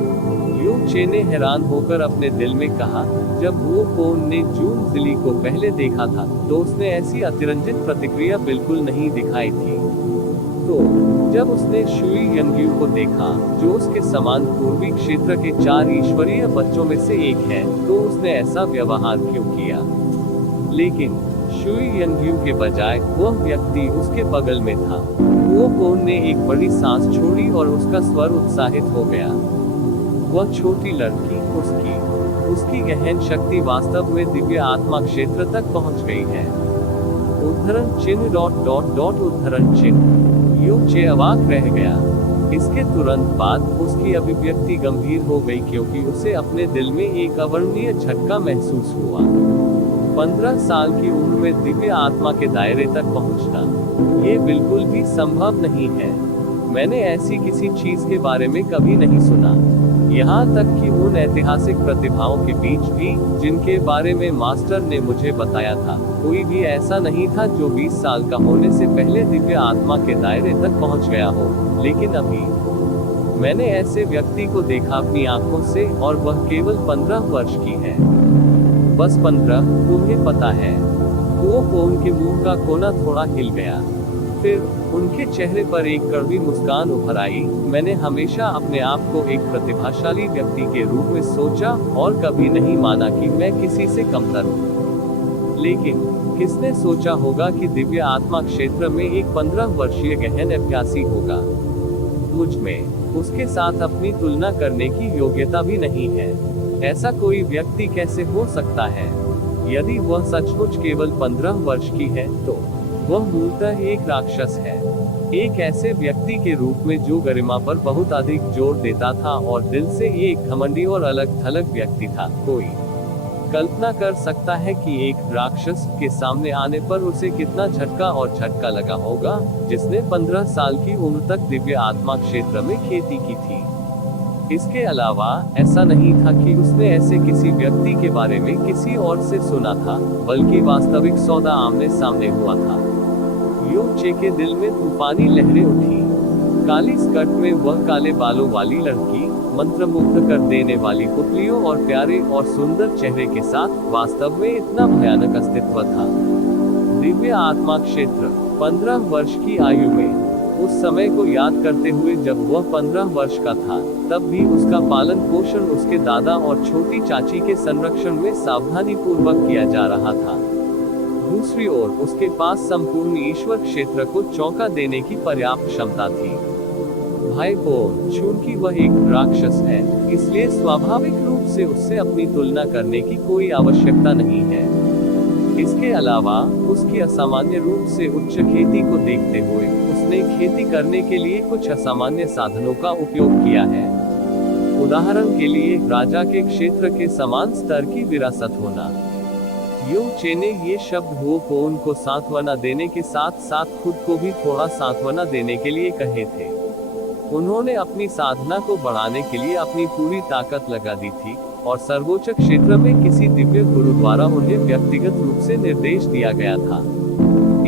यूचे ने हैरान होकर अपने दिल में कहा। जब वो कौन ने जून जिली को पहले देखा था, तो उसने ऐसी अतिरंजित प्रतिक्रिया बिल्कुल नहीं दिखाई थी। तो जब उसने शुई यंगयू को देखा, जो उसके समान पूर्वी क्षेत्र के 4 ईश्वरीय बच्चों में से एक है, तो उसने ऐसा व्यवहार क्यों किया? लेकिन शुई यंगयू के बजाय वह व्यक्ति उसके बगल में था। वो कौन ने एक बड़ी सांस छोड़ी और उसका स्वर उत्साहित हो गया। वह छोटी लड़की, उसकी गहन शक्ति वास्तव में दिव्य आत्मा क्षेत्र तक पहुंच गई है। उद्धरण चिन्ह डॉट डॉट डॉट उद्धरण चिन्ह। यूचे अवाक रह गया। इसके तुरंत बाद उसकी अभिव्यक्ति गंभीर हो गई, क्योंकि उसे अपने दिल में एक अवर्णनीय झटका महसूस हुआ। 15 साल की उम्र में दिव्य आत्मा के दायरे तक पहुंचना, ये बिल्कुल भी संभव नहीं है। मैंने ऐसी किसी चीज के बारे में कभी नहीं सुना। यहाँ तक कि उन ऐतिहासिक प्रतिभाओं के बीच भी, जिनके बारे में मास्टर ने मुझे बताया था, कोई भी ऐसा नहीं था जो 20 साल का होने से पहले दिव्य आत्मा के दायरे तक पहुँच गया हो। लेकिन अभी मैंने ऐसे व्यक्ति को देखा अपनी आंखों से, और वह केवल 15 वर्ष की है। बस 15, तुम्हें पता है। वो कौन के मुंह का कोना थोड़ा हिल गया। फिर उनके चेहरे पर एक कड़वी मुस्कान उभर आई। मैंने हमेशा अपने आप को एक प्रतिभाशाली व्यक्ति के रूप में सोचा, और कभी नहीं माना कि मैं किसी से कमतर हूँ। लेकिन किसने सोचा होगा कि दिव्य आत्मा क्षेत्र में एक 15 वर्षीय गहन अभ्यासी होगा। मुझ में उसके साथ अपनी तुलना करने की योग्यता भी नहीं है। ऐसा कोई व्यक्ति कैसे हो सकता है? यदि वह सचमुच केवल 15 वर्ष की है, तो वह मूलतः एक राक्षस है। एक ऐसे व्यक्ति के रूप में जो गरिमा पर बहुत अधिक जोर देता था, और दिल से एक घमंडी और अलग थलग व्यक्ति था। कोई कल्पना कर सकता है कि एक राक्षस के सामने आने पर उसे कितना झटका लगा होगा, जिसने 15 साल की उम्र तक दिव्य आत्मा क्षेत्र में खेती की थी। इसके अलावा ऐसा नहीं था कि उसने ऐसे किसी व्यक्ति के बारे में किसी और से सुना था, बल्कि वास्तविक सौदा आमने सामने हुआ था। यू चे के दिल में तूफानी लहरें उठी। काली स्कर्ट में वह काले बालों वाली लड़की, मंत्रमुग्ध कर देने वाली पुतलियों और प्यारे और सुंदर चेहरे के साथ, वास्तव में इतना भयानक अस्तित्व था। दिव्य आत्मा क्षेत्र। 15 वर्ष की आयु में, उस समय को याद करते हुए जब वह 15 वर्ष का था, तब भी उसका पालन पोषण उसके दादा और छोटी चाची के संरक्षण में सावधानी पूर्वक किया जा रहा था। दूसरी ओर उसके पास संपूर्ण ईश्वर क्षेत्र को चौंका देने की पर्याप्त क्षमता थी। भाई बोन, चूंकि वह एक राक्षस है, इसलिए स्वाभाविक रूप से उससे अपनी तुलना करने की कोई आवश्यकता नहीं है। इसके अलावा उसकी असामान्य रूप से उच्च खेती को देखते हुए उसने खेती करने के लिए कुछ असामान्य साधनों का उपयोग किया है। उदाहरण के लिए राजा के क्षेत्र के समान स्तर की विरासत होना। यू चे ने ये शब्द हुओ पोन को सांत्वना देने के साथ साथ खुद को भी थोड़ा सांत्वना देने के लिए कहे थे। उन्होंने अपनी साधना को बढ़ाने के लिए अपनी पूरी ताकत लगा दी थी, और सर्वोच्च क्षेत्र में किसी दिव्य गुरु द्वारा उन्हें व्यक्तिगत रूप से निर्देश दिया गया था।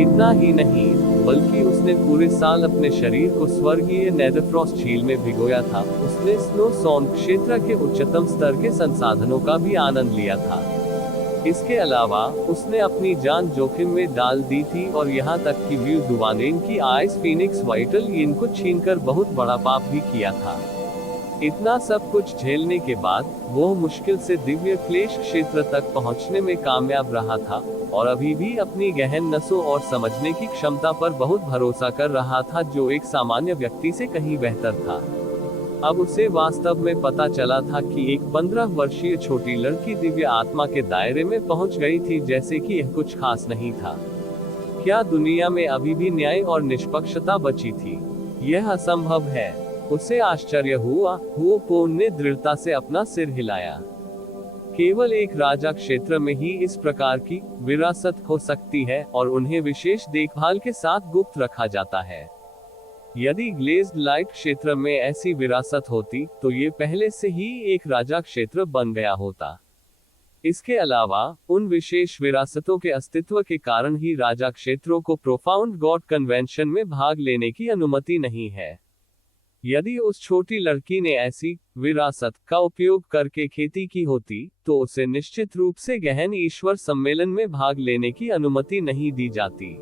इतना ही नहीं, बल्कि उसने पूरे साल अपने शरीर को स्वर्गीय नेदरफ्रॉस्ट झील में भिगोया था। उसने स्नो सॉन क्षेत्र के उच्चतम स्तर के संसाधनों का भी आनंद लिया था। इसके अलावा उसने अपनी जान जोखिम में डाल दी थी, और यहाँ तक कि व्यू दुवानेन की आइस फीनिक्स वाइटल यिन को छीनकर बहुत बड़ा पाप भी किया था। इतना सब कुछ झेलने के बाद वो मुश्किल से दिव्य क्लेश क्षेत्र तक पहुंचने में कामयाब रहा था, और अभी भी अपनी गहन नसों और समझने की क्षमता पर बहुत भरोसा कर रहा था, जो एक सामान्य व्यक्ति से कहीं बेहतर था। अब उसे वास्तव में पता चला था कि एक 15 वर्षीय छोटी लड़की दिव्य आत्मा के दायरे में पहुंच गई थी, जैसे कि यह कुछ खास नहीं था। क्या दुनिया में अभी भी न्याय और निष्पक्षता बची थी? यह असंभव है। उसे आश्चर्य हुआ। हुओ पोन ने दृढ़ता से अपना सिर हिलाया। केवल एक राजा क्षेत्र में ही इस प्रकार की विरासत हो सकती है, और उन्हें विशेष देखभाल के साथ गुप्त रखा जाता है। यदि ग्लेज्ड लाइट क्षेत्र में ऐसी विरासत होती, तो ये पहले से ही एक राजा क्षेत्र बन गया होता। इसके अलावा उन विशेष विरासतों के अस्तित्व के कारण ही राजा क्षेत्रों को प्रोफाउंड गॉड कन्वेंशन में भाग लेने की अनुमति नहीं है। यदि उस छोटी लड़की ने ऐसी विरासत का उपयोग करके खेती की होती, तो उसे निश्चित रूप से गहन ईश्वर सम्मेलन में भाग लेने की अनुमति नहीं दी जाती।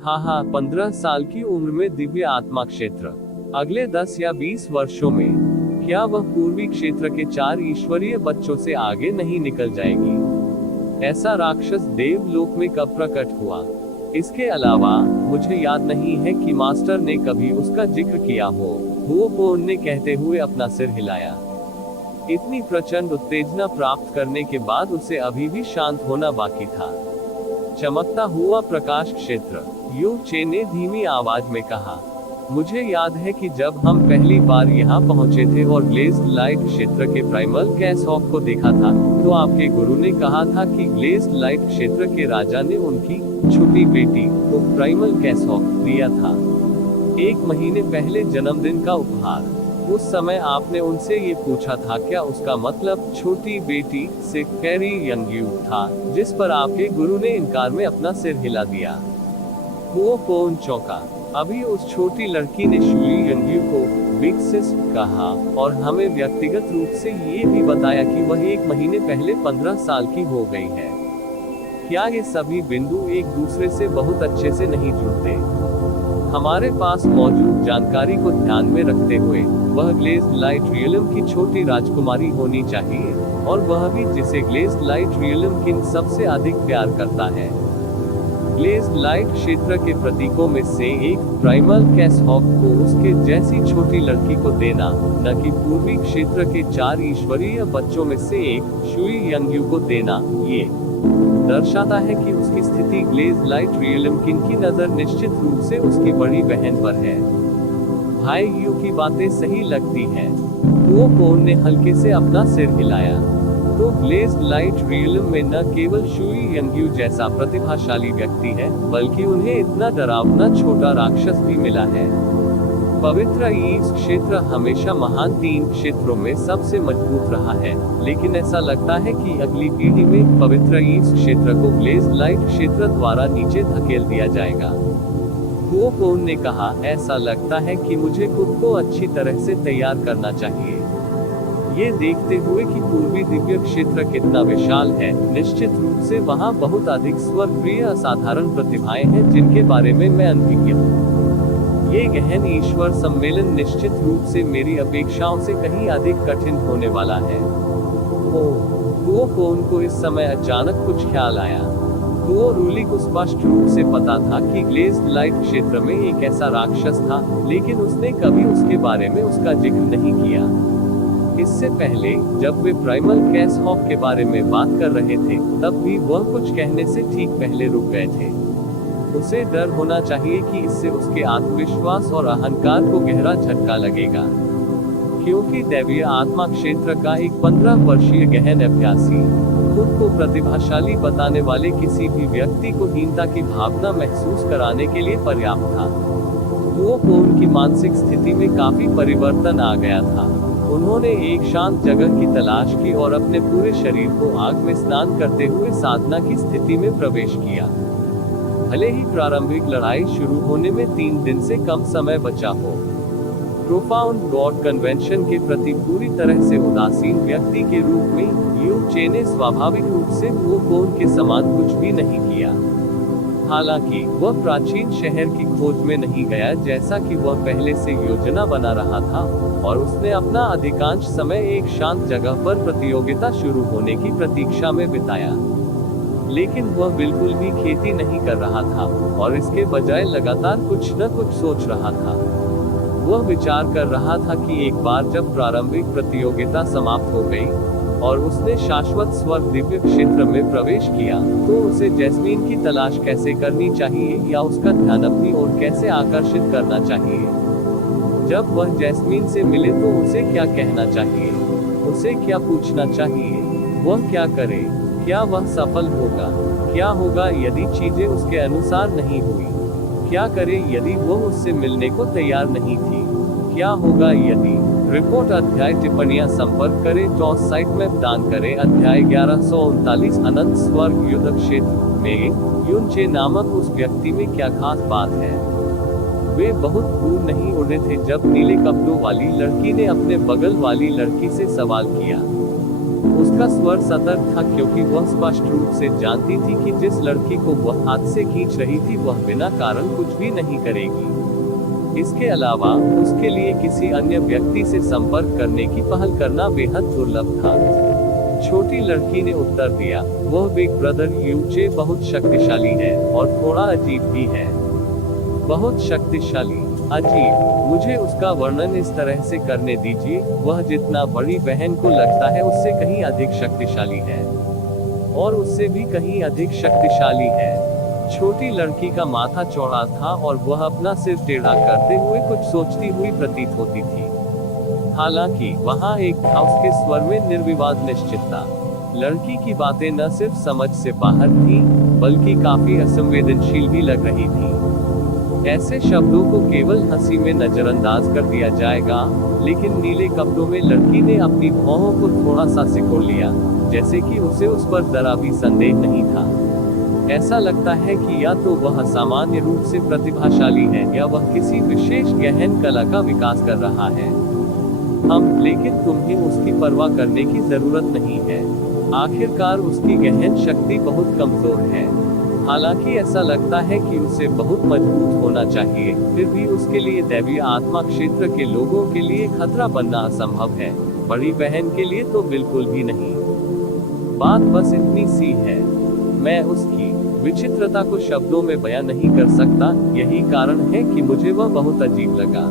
हाँ, 15 साल की उम्र में दिव्य आत्मा क्षेत्र। अगले 10 या 20 वर्षों में क्या वह पूर्वी क्षेत्र के 4 ईश्वरीय बच्चों से आगे नहीं निकल जाएगी? ऐसा राक्षस देवलोक में कब प्रकट हुआ? इसके अलावा मुझे याद नहीं है कि मास्टर ने कभी उसका जिक्र किया हो। हुओ पोन ने कहते हुए अपना सिर हिलाया। इतनी प्रचंड उत्तेजना प्राप्त करने के बाद उसे अभी भी शांत होना बाकी था। चमकता हुआ प्रकाश क्षेत्र। यू चे ने धीमी आवाज में कहा, मुझे याद है कि जब हम पहली बार यहाँ पहुँचे थे और ग्लेज्ड लाइट क्षेत्र के प्राइमल कैसहॉक को देखा था, तो आपके गुरु ने कहा था कि ग्लेज्ड लाइट क्षेत्र के राजा ने उनकी छोटी बेटी को प्राइमल कैसहॉक दिया था, 1 महीने पहले जन्मदिन का उपहार। उस समय आपने उनसे ये पूछा था क्या उसका मतलब छोटी बेटी से कैरी यंगयू था, जिस पर आपके गुरु ने इनकार में अपना सिर हिला दिया। हुओ पोन चौंका। अभी उस छोटी लड़की ने शुई यंगयू को बिग सिस कहा, और हमें व्यक्तिगत रूप से ये भी बताया कि वह 1 महीने पहले 15 साल की हो गई है। क्या ये सभी बिंदु एक दूसरे से बहुत अच्छे से नहीं जुड़ते? हमारे पास मौजूद जानकारी को ध्यान में रखते हुए वह ग्लेज्ड लाइट रियलम की छोटी राजकुमारी होनी चाहिए, और वह भी जिसे ग्लेज्ड लाइट रियलम किंग सबसे अधिक प्यार करता है। ग्लेज्ड लाइट क्षेत्र के प्रतीकों में से एक प्राइमल कैसहॉक को उसके जैसी छोटी लड़की को देना, न कि पूर्वी क्षेत्र के 4 ईश्वरीय बच्चों में से एक शुई यंगयू को देना, ये दर्शाता है कि उसकी स्थिति ग्लेज्ड लाइट रियलम किंग की नजर निश्चित रूप से उसकी बड़ी बहन पर है। भाई यू की बातें सही लगती हैं। हुओ पोन ने हल्के से अपना सिर हिलाया। तो ग्लेज्ड लाइट रियलिज्म में न केवल शुई यंग्यू जैसा प्रतिभाशाली व्यक्ति है, बल्कि उन्हें इतना डरावना छोटा राक्षस भी मिला है। पवित्र ईस्ट क्षेत्र हमेशा महान 3 क्षेत्रों में सबसे मजबूत रहा है, लेकिन ऐसा लगता है कि अगली पीढ़ी में पवित्र ईस्ट क्षेत्र को ग्लेज्ड लाइट क्षेत्र द्वारा नीचे धकेल दिया जाएगा। कुओकोन ने कहा, ऐसा लगता है कि मुझे खुद को अच्छी तरह से तैयार करना चाहिए। ये देखते हुए कि पूर्वी दिव्य क्षेत्र कितना विशाल है, निश्चित रूप से वहाँ बहुत अधिक स्वर्गीय असाधारण प्रतिभाएं हैं जिनके बारे में मैं अनभिज्ञ हूँ। ये गहन ईश्वर सम्मेलन निश्चित रूप से मेरी अपेक्षाओं से कहीं अधिक कठिन होने वाला है। कुओकोन को इस समय अचानक कुछ ख्याल आया। कुओरुली को स्पष्ट रूप से पता था कि ग्लेज्ड लाइट क्षेत्र में एक ऐसा राक्षस था, लेकिन उसने कभी उसके बारे में उसका जिक्र नहीं किया। इससे पहले जब वे प्राइमल कैसहॉफ के बारे में बात कर रहे थे, तब भी वह कुछ कहने से ठीक पहले रुक गए थे। उसे डर होना चाहिए कि इससे उसके आत्मविश्वास और अहंकार को गहरा झटका लगेगा, क्योंकि दैवीय आत्मा क्षेत्र का एक 15 वर्षीय गहन अभ्यासी खुद को प्रतिभाशाली बताने वाले किसी भी व्यक्ति को हीनता की भावना महसूस कराने के लिए पर्याप्त था। कुओकोन की मानसिक स्थिति में काफी परिवर्तन आ गया था। उन्होंने एक शांत जगह की तलाश की और अपने पूरे शरीर को आग में स्नान करते हुए साधना की स्थिति में प्रवेश किया। भले ही प्रारंभिक लड़ाई शुरू होने में 3 दिन से कम समय बचा हो, प्रोफाउंड गॉड कन्वेंशन के प्रति पूरी तरह से उदासीन व्यक्ति के रूप में यू चे ने स्वाभाविक रूप से कुओकोन के समान कुछ भी नहीं किया। हालांकि वह प्राचीन शहर की खोज में नहीं गया जैसा कि वह पहले से योजना बना रहा था, और उसने अपना अधिकांश समय एक शांत जगह पर प्रतियोगिता शुरू होने की प्रतीक्षा में बिताया। लेकिन वह बिल्कुल भी खेती नहीं कर रहा था, और इसके बजाय लगातार कुछ न कुछ सोच रहा था। वह विचार कर रहा था कि एक बार जब प्रारंभिक प्रतियोगिता समाप्त हो गई और उसने शाश्वत स्वर्ग दिव्य क्षेत्र में प्रवेश किया, तो उसे जैस्मीन की तलाश कैसे करनी चाहिए या उसका ध्यान अपनी ओर कैसे आकर्षित करना चाहिए। जब वह जैस्मीन से मिले तो उसे क्या कहना चाहिए, उसे क्या पूछना चाहिए, वह क्या करे, क्या वह सफल होगा, क्या होगा यदि चीजें उसके अनुसार नहीं हुई, क्या करे यदि वह उससे मिलने को तैयार नहीं थी, क्या होगा यदि। रिपोर्ट अध्याय टिप्पणियां संपर्क करें टॉस साइट में दान करें। अध्याय 1139 अनंत स्वर्ग युद्ध क्षेत्र में युन चे नामक उस व्यक्ति में क्या खास बात है। वे बहुत दूर नहीं उड़े थे जब नीले कपड़ों वाली लड़की ने अपने बगल वाली लड़की से सवाल किया। उसका स्वर सतर्क था क्योंकि वह स्पष्ट रूप से जानती थी कि जिस लड़की को वह हाथ से खींच रही थी वह बिना कारण कुछ भी नहीं करेगी। इसके अलावा उसके लिए किसी अन्य व्यक्ति से संपर्क करने की पहल करना बेहद दुर्लभ था। छोटी लड़की ने उत्तर दिया, वह बिग ब्रदर यू चे बहुत शक्तिशाली है और थोड़ा अजीब भी है। बहुत शक्तिशाली, अजीब, मुझे उसका वर्णन इस तरह से करने दीजिए। वह जितना बड़ी बहन को लगता है उससे कहीं अधिक शक्तिशाली है, और उससे भी कहीं अधिक शक्तिशाली है। छोटी लड़की का माथा चौड़ा था और वह अपना सिर टेढ़ा करते हुए कुछ सोचती हुई प्रतीत होती थी। हालांकि वहां एक था, उसके स्वर में निर्विवाद निश्चितता। लड़की की बातें न सिर्फ समझ से बाहर थीं, बल्कि काफी असंवेदनशील भी लग रही थी। ऐसे शब्दों को केवल हंसी में नजरअंदाज कर दिया जाएगा, लेकिन नीले कपड़ों में लड़की ने अपनी भौहों को थोड़ा सा सिकोड़ लिया, जैसे कि उसे उस पर जरा भी संदेह नहीं था। ऐसा लगता है कि या तो वह सामान्य रूप से प्रतिभाशाली है या वह किसी विशेष गहन कला का विकास कर रहा है। लेकिन तुम्हें उसकी परवाह करने की जरूरत नहीं है। आखिरकार उसकी गहन शक्ति बहुत कमजोर है। हालांकि ऐसा लगता है कि उसे बहुत मजबूत होना चाहिए, फिर भी उसके लिए दैवीय आत्मा क्षेत्र के लोगों के लिए खतरा बनना असंभव है। बड़ी बहन के लिए तो बिल्कुल भी नहीं। बात बस इतनी सी है, मैं उसकी विचित्रता को शब्दों में बयां नहीं कर सकता। यही कारण है कि मुझे वह बहुत अजीब लगा।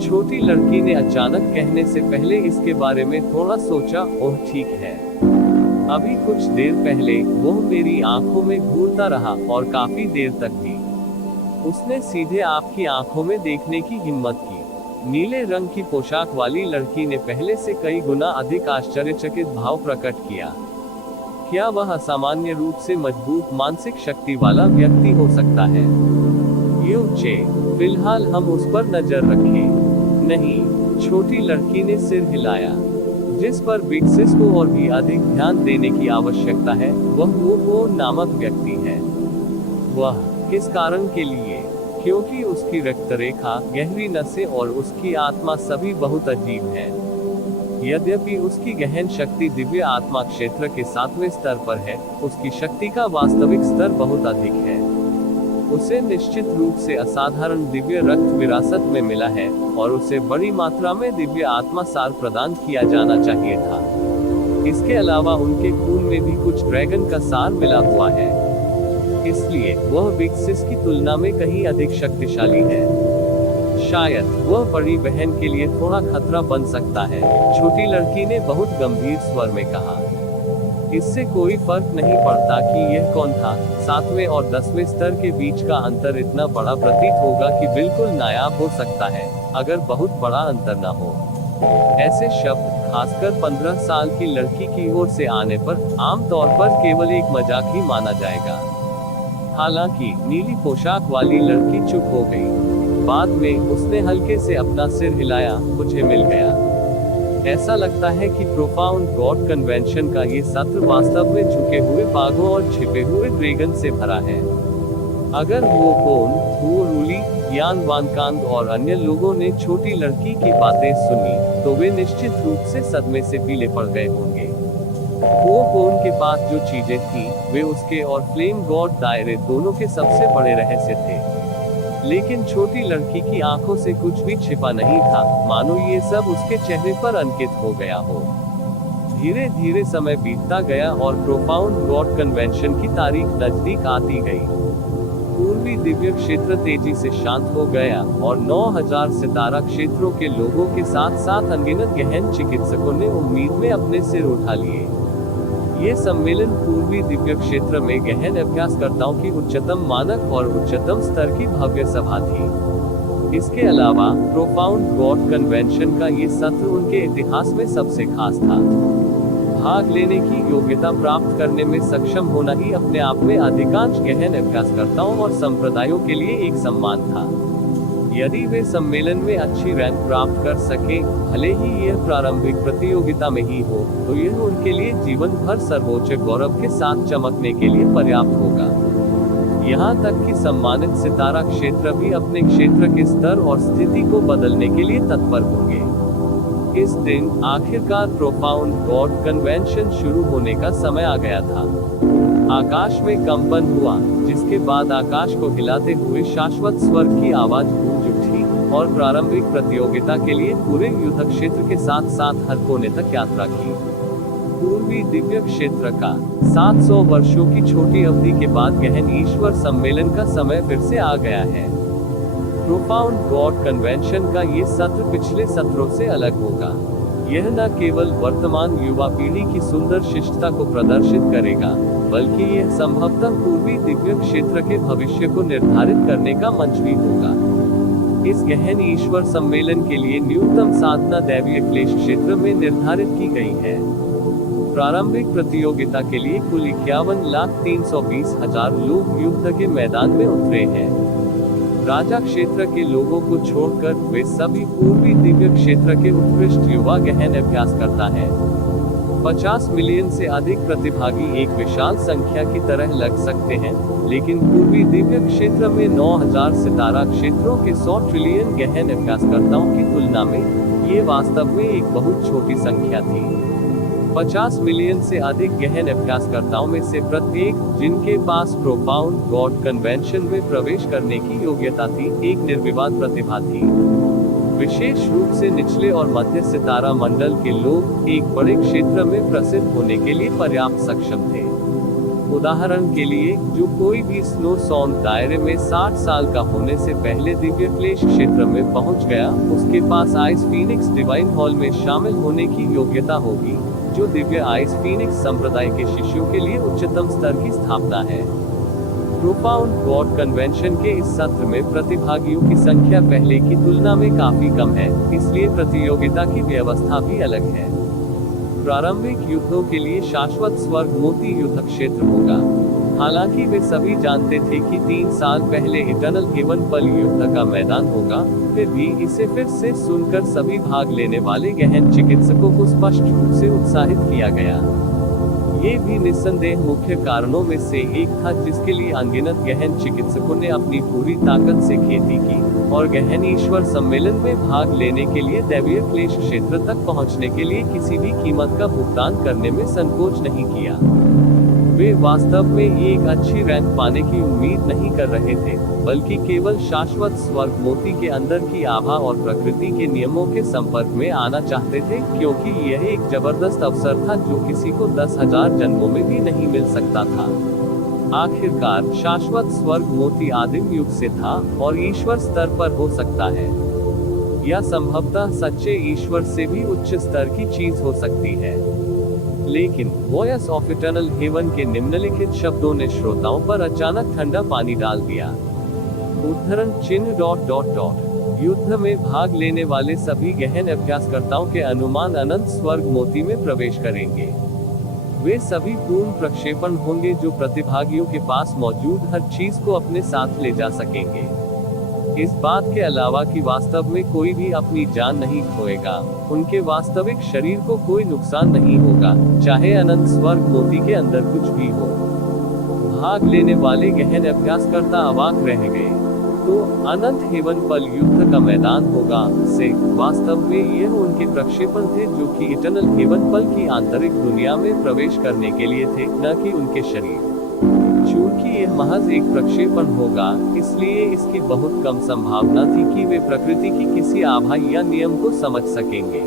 छोटी लड़की ने अचानक कहने से पहले इसके बारे में थोड़ा सोचा। ओह ठीक है। अभी कुछ देर पहले वह मेरी आंखों में घूरता रहा और काफी देर तक भी। उसने सीधे आपकी आंखों में देखने की हिम्मत की। नीले रंग की पोशाक वाली लड़की ने पहले से कई गुना अधिक आश्चर्यचकित भाव प्रकट किया। क्या वह असामान्य रूप से मजबूत मानसिक शक्ति वाला व्यक्ति हो सकता है? चे, फिलहाल हम उस पर नजर रखें। नहीं, छोटी लड़की ने सिर हिलाया। जिस पर बिग सिस को और भी अधिक ध्यान देने की आवश्यकता है, वह वो नामक व्यक्ति है। वह किस कारण के लिए? क्योंकि उसकी रक्त रेखा, गहरी नसें और उसकी आत्मा सभी बहुत अजीब है। यद्यपि उसकी गहन शक्ति दिव्य आत्मा क्षेत्र के 7वें स्तर पर है, उसकी शक्ति का वास्तविक स्तर बहुत अधिक है। उसे निश्चित रूप से असाधारण दिव्य रक्त विरासत में मिला है, और उसे बड़ी मात्रा में दिव्य आत्मा सार प्रदान किया जाना चाहिए था। इसके अलावा उनके खून में भी कुछ ड्रैगन का सार मिला हुआ है, इसलिए वह बिग सिस की तुलना में कहीं अधिक शक्तिशाली है। शायद वह बड़ी बहन के लिए थोड़ा खतरा बन सकता है, छोटी लड़की ने बहुत गंभीर स्वर में कहा। इससे कोई फर्क नहीं पड़ता कि यह कौन था। 7वें और 10वें स्तर के बीच का अंतर इतना बड़ा प्रतीत होगा कि बिल्कुल नायाब हो सकता है, अगर बहुत बड़ा अंतर न हो। ऐसे शब्द, खासकर 15 साल की लड़की की ओर से आने पर, आमतौर पर केवल एक मजाक ही माना जाएगा। हालांकि नीली पोशाक वाली लड़की चुप हो गई। बाद में उसने हल्के से अपना सिर हिलाया। मुझे मिल गया। ऐसा लगता है कि प्रोफाउंड गॉड कन्वेंशन का ये सत्र वास्तव में झुके हुए बाघों और छिपे हुए ड्रैगन से भरा है। अगर वो कौन, वो रूली, यान वानकांग और अन्य लोगों ने छोटी लड़की की बातें सुनी, तो वे निश्चित रूप से सदमे से पीले पड़ गए होंगे। वो कौन के पास जो चीजें थी, वे उसके और फ्लेम गॉड दायरे दोनों के सबसे बड़े रहस्य थे। लेकिन छोटी लड़की की आंखों से कुछ भी छिपा नहीं था, मानो ये सब उसके चेहरे पर अंकित हो गया हो। धीरे धीरे समय बीतता गया और प्रोफाउंड गॉड कन्वेंशन की तारीख नजदीक आती गई। पूर्वी दिव्य क्षेत्र तेजी से शांत हो गया, और 9000 सितारा क्षेत्रों के लोगों के साथ साथ अनगिनत गहन चिकित्सकों ने उम्मीद में अपने सिर उठा लिए। ये सम्मेलन पूर्वी दिव्य क्षेत्र में गहन अभ्यासकर्ताओं की उच्चतम मानक और उच्चतम स्तर की भव्य सभा थी। इसके अलावा प्रोफाउंड गॉड कन्वेंशन का ये सत्र उनके इतिहास में सबसे खास था। भाग लेने की योग्यता प्राप्त करने में सक्षम होना ही अपने आप में अधिकांश गहन अभ्यासकर्ताओं और संप्रदायों के लिए एक सम्मान था। यदि वे सम्मेलन में अच्छी रैंक प्राप्त कर सके, भले ही यह प्रारंभिक प्रतियोगिता में ही हो, तो यह उनके लिए जीवन भर सर्वोच्च गौरव के साथ चमकने के लिए पर्याप्त होगा। यहाँ तक कि सम्मानित सितारा क्षेत्र भी अपने क्षेत्र के स्तर और स्थिति को बदलने के लिए तत्पर होंगे। इस दिन आखिरकार प्रोफाउंड गॉड कन्वेंशन शुरू होने का समय आ गया था। आकाश में कंपन हुआ, जिसके बाद आकाश को हिलाते हुए शाश्वत स्वर की आवाज गूंज उठी, और प्रारंभिक प्रतियोगिता के लिए पूरे युद्ध क्षेत्र के साथ साथ हर कोने तक यात्रा की। पूर्वी दिव्य क्षेत्र का 700 वर्षों की छोटी अवधि के बाद गहन ईश्वर सम्मेलन का समय फिर से आ गया है। प्रोफाउंड गॉड कन्वेंशन का ये सत्र पिछले सत्रों से अलग होगा। यह न केवल वर्तमान युवा पीढ़ी की सुंदर शिष्टता को प्रदर्शित करेगा, बल्कि यह संभवतः पूर्वी दिव्य क्षेत्र के भविष्य को निर्धारित करने का मंच भी होगा। इस गहन ईश्वर सम्मेलन के लिए न्यूनतम साधना दैवीय क्लेश क्षेत्र में निर्धारित की गई है। प्रारंभिक प्रतियोगिता के लिए कुल 51,320,000 लोग युद्ध के मैदान में उतरे हैं। राजा क्षेत्र के लोगों को छोड़कर वे सभी पूर्वी दिव्य क्षेत्र के उत्कृष्ट युवा गहन अभ्यासकर्ता हैं। 50 मिलियन से अधिक प्रतिभागी एक विशाल संख्या की तरह लग सकते हैं, लेकिन पूर्वी दिव्य क्षेत्र में 9000 सितारा क्षेत्रों के 100 ट्रिलियन गहन अभ्यासकर्ताओं की तुलना में ये वास्तव में एक बहुत छोटी संख्या थी। 50 मिलियन से अधिक गहन अभ्यासकर्ताओं में से प्रत्येक, जिनके पास प्रोफाउंड गॉड कन्वेंशन में प्रवेश करने की योग्यता थी, एक निर्विवाद प्रतिभा थी। विशेष रूप से निचले और मध्य सितारा मंडल के लोग एक बड़े क्षेत्र में प्रसिद्ध होने के लिए पर्याप्त सक्षम थे। उदाहरण के लिए, जो कोई भी स्नो सॉन्ग दायरे में 60 साल का होने से पहले दिव्य क्लेश क्षेत्र में पहुंच गया, उसके पास आइस फीनिक्स डिवाइन हॉल में शामिल होने की योग्यता होगी, जो दिव्य आइस फीनिक्स संप्रदाय के शिष्यों के लिए उच्चतम स्तर की स्थापना है। प्रोफाउंड गॉड कन्वेंशन के इस सत्र में प्रतिभागियों की संख्या पहले की तुलना में काफी कम है, इसलिए प्रतियोगिता की व्यवस्था भी अलग है। प्रारंभिक युद्धों के लिए शाश्वत स्वर्ग मोती युद्ध क्षेत्र होगा। हालांकि वे सभी जानते थे कि 3 साल पहले इटर्नल हेवन पल युद्ध का मैदान होगा, फिर भी इसे फिर से सुनकर सभी भाग लेने वाले गहन चिकित्सकों को स्पष्ट रूप से उत्साहित किया गया। ये भी निस्संदेह मुख्य कारणों में से एक था जिसके लिए अनगिनत गहन चिकित्सकों ने अपनी पूरी ताकत से खेती की और गहन ईश्वर सम्मेलन में भाग लेने के लिए दैवीय क्लेश क्षेत्र तक पहुंचने के लिए किसी भी कीमत का भुगतान करने में संकोच नहीं किया। वे वास्तव में एक अच्छी रैंक पाने की उम्मीद नहीं कर रहे थे, बल्कि केवल शाश्वत स्वर्ग मोती के अंदर की आभा और प्रकृति के नियमों के संपर्क में आना चाहते थे, क्योंकि यह एक जबरदस्त अवसर था जो किसी को 10,000 जन्मों में भी नहीं मिल सकता था। आखिरकार शाश्वत स्वर्ग मोती आदिम युग से था और ईश्वर स्तर पर हो सकता है, या संभवतः सच्चे ईश्वर से भी उच्च स्तर की चीज हो सकती है। लेकिन वॉयस ऑफ इटर्नल हेवन के निम्नलिखित शब्दों ने श्रोताओं पर अचानक ठंडा पानी डाल दिया। उद्धरण चिन्ह ... युद्ध में भाग लेने वाले सभी गहन अभ्यासकर्ताओं के अनुमान अनंत स्वर्ग मोती में प्रवेश करेंगे। वे सभी पूर्ण प्रक्षेपण होंगे जो प्रतिभागियों के पास मौजूद हर चीज को अपने साथ ले जा सकेंगे। इस बात के अलावा कि वास्तव में कोई भी अपनी जान नहीं खोएगा, उनके वास्तविक शरीर को कोई नुकसान नहीं होगा, चाहे अनंत स्वर्ग मोती के अंदर कुछ भी हो। भाग लेने वाले गहन अभ्यासकर्ता अवाक रह गए। तो अनंत हेवन पल युद्ध का मैदान होगा से वास्तव में यह उनके प्रक्षेपण थे जो कि इटर्नल हेवन पल की आंतरिक दुनिया में प्रवेश करने के लिए थे, न कि उनके शरीर। चूंकि यह महज एक प्रक्षेपण होगा, इसलिए इसकी बहुत कम संभावना थी कि वे प्रकृति की किसी आभा या नियम को समझ सकेंगे।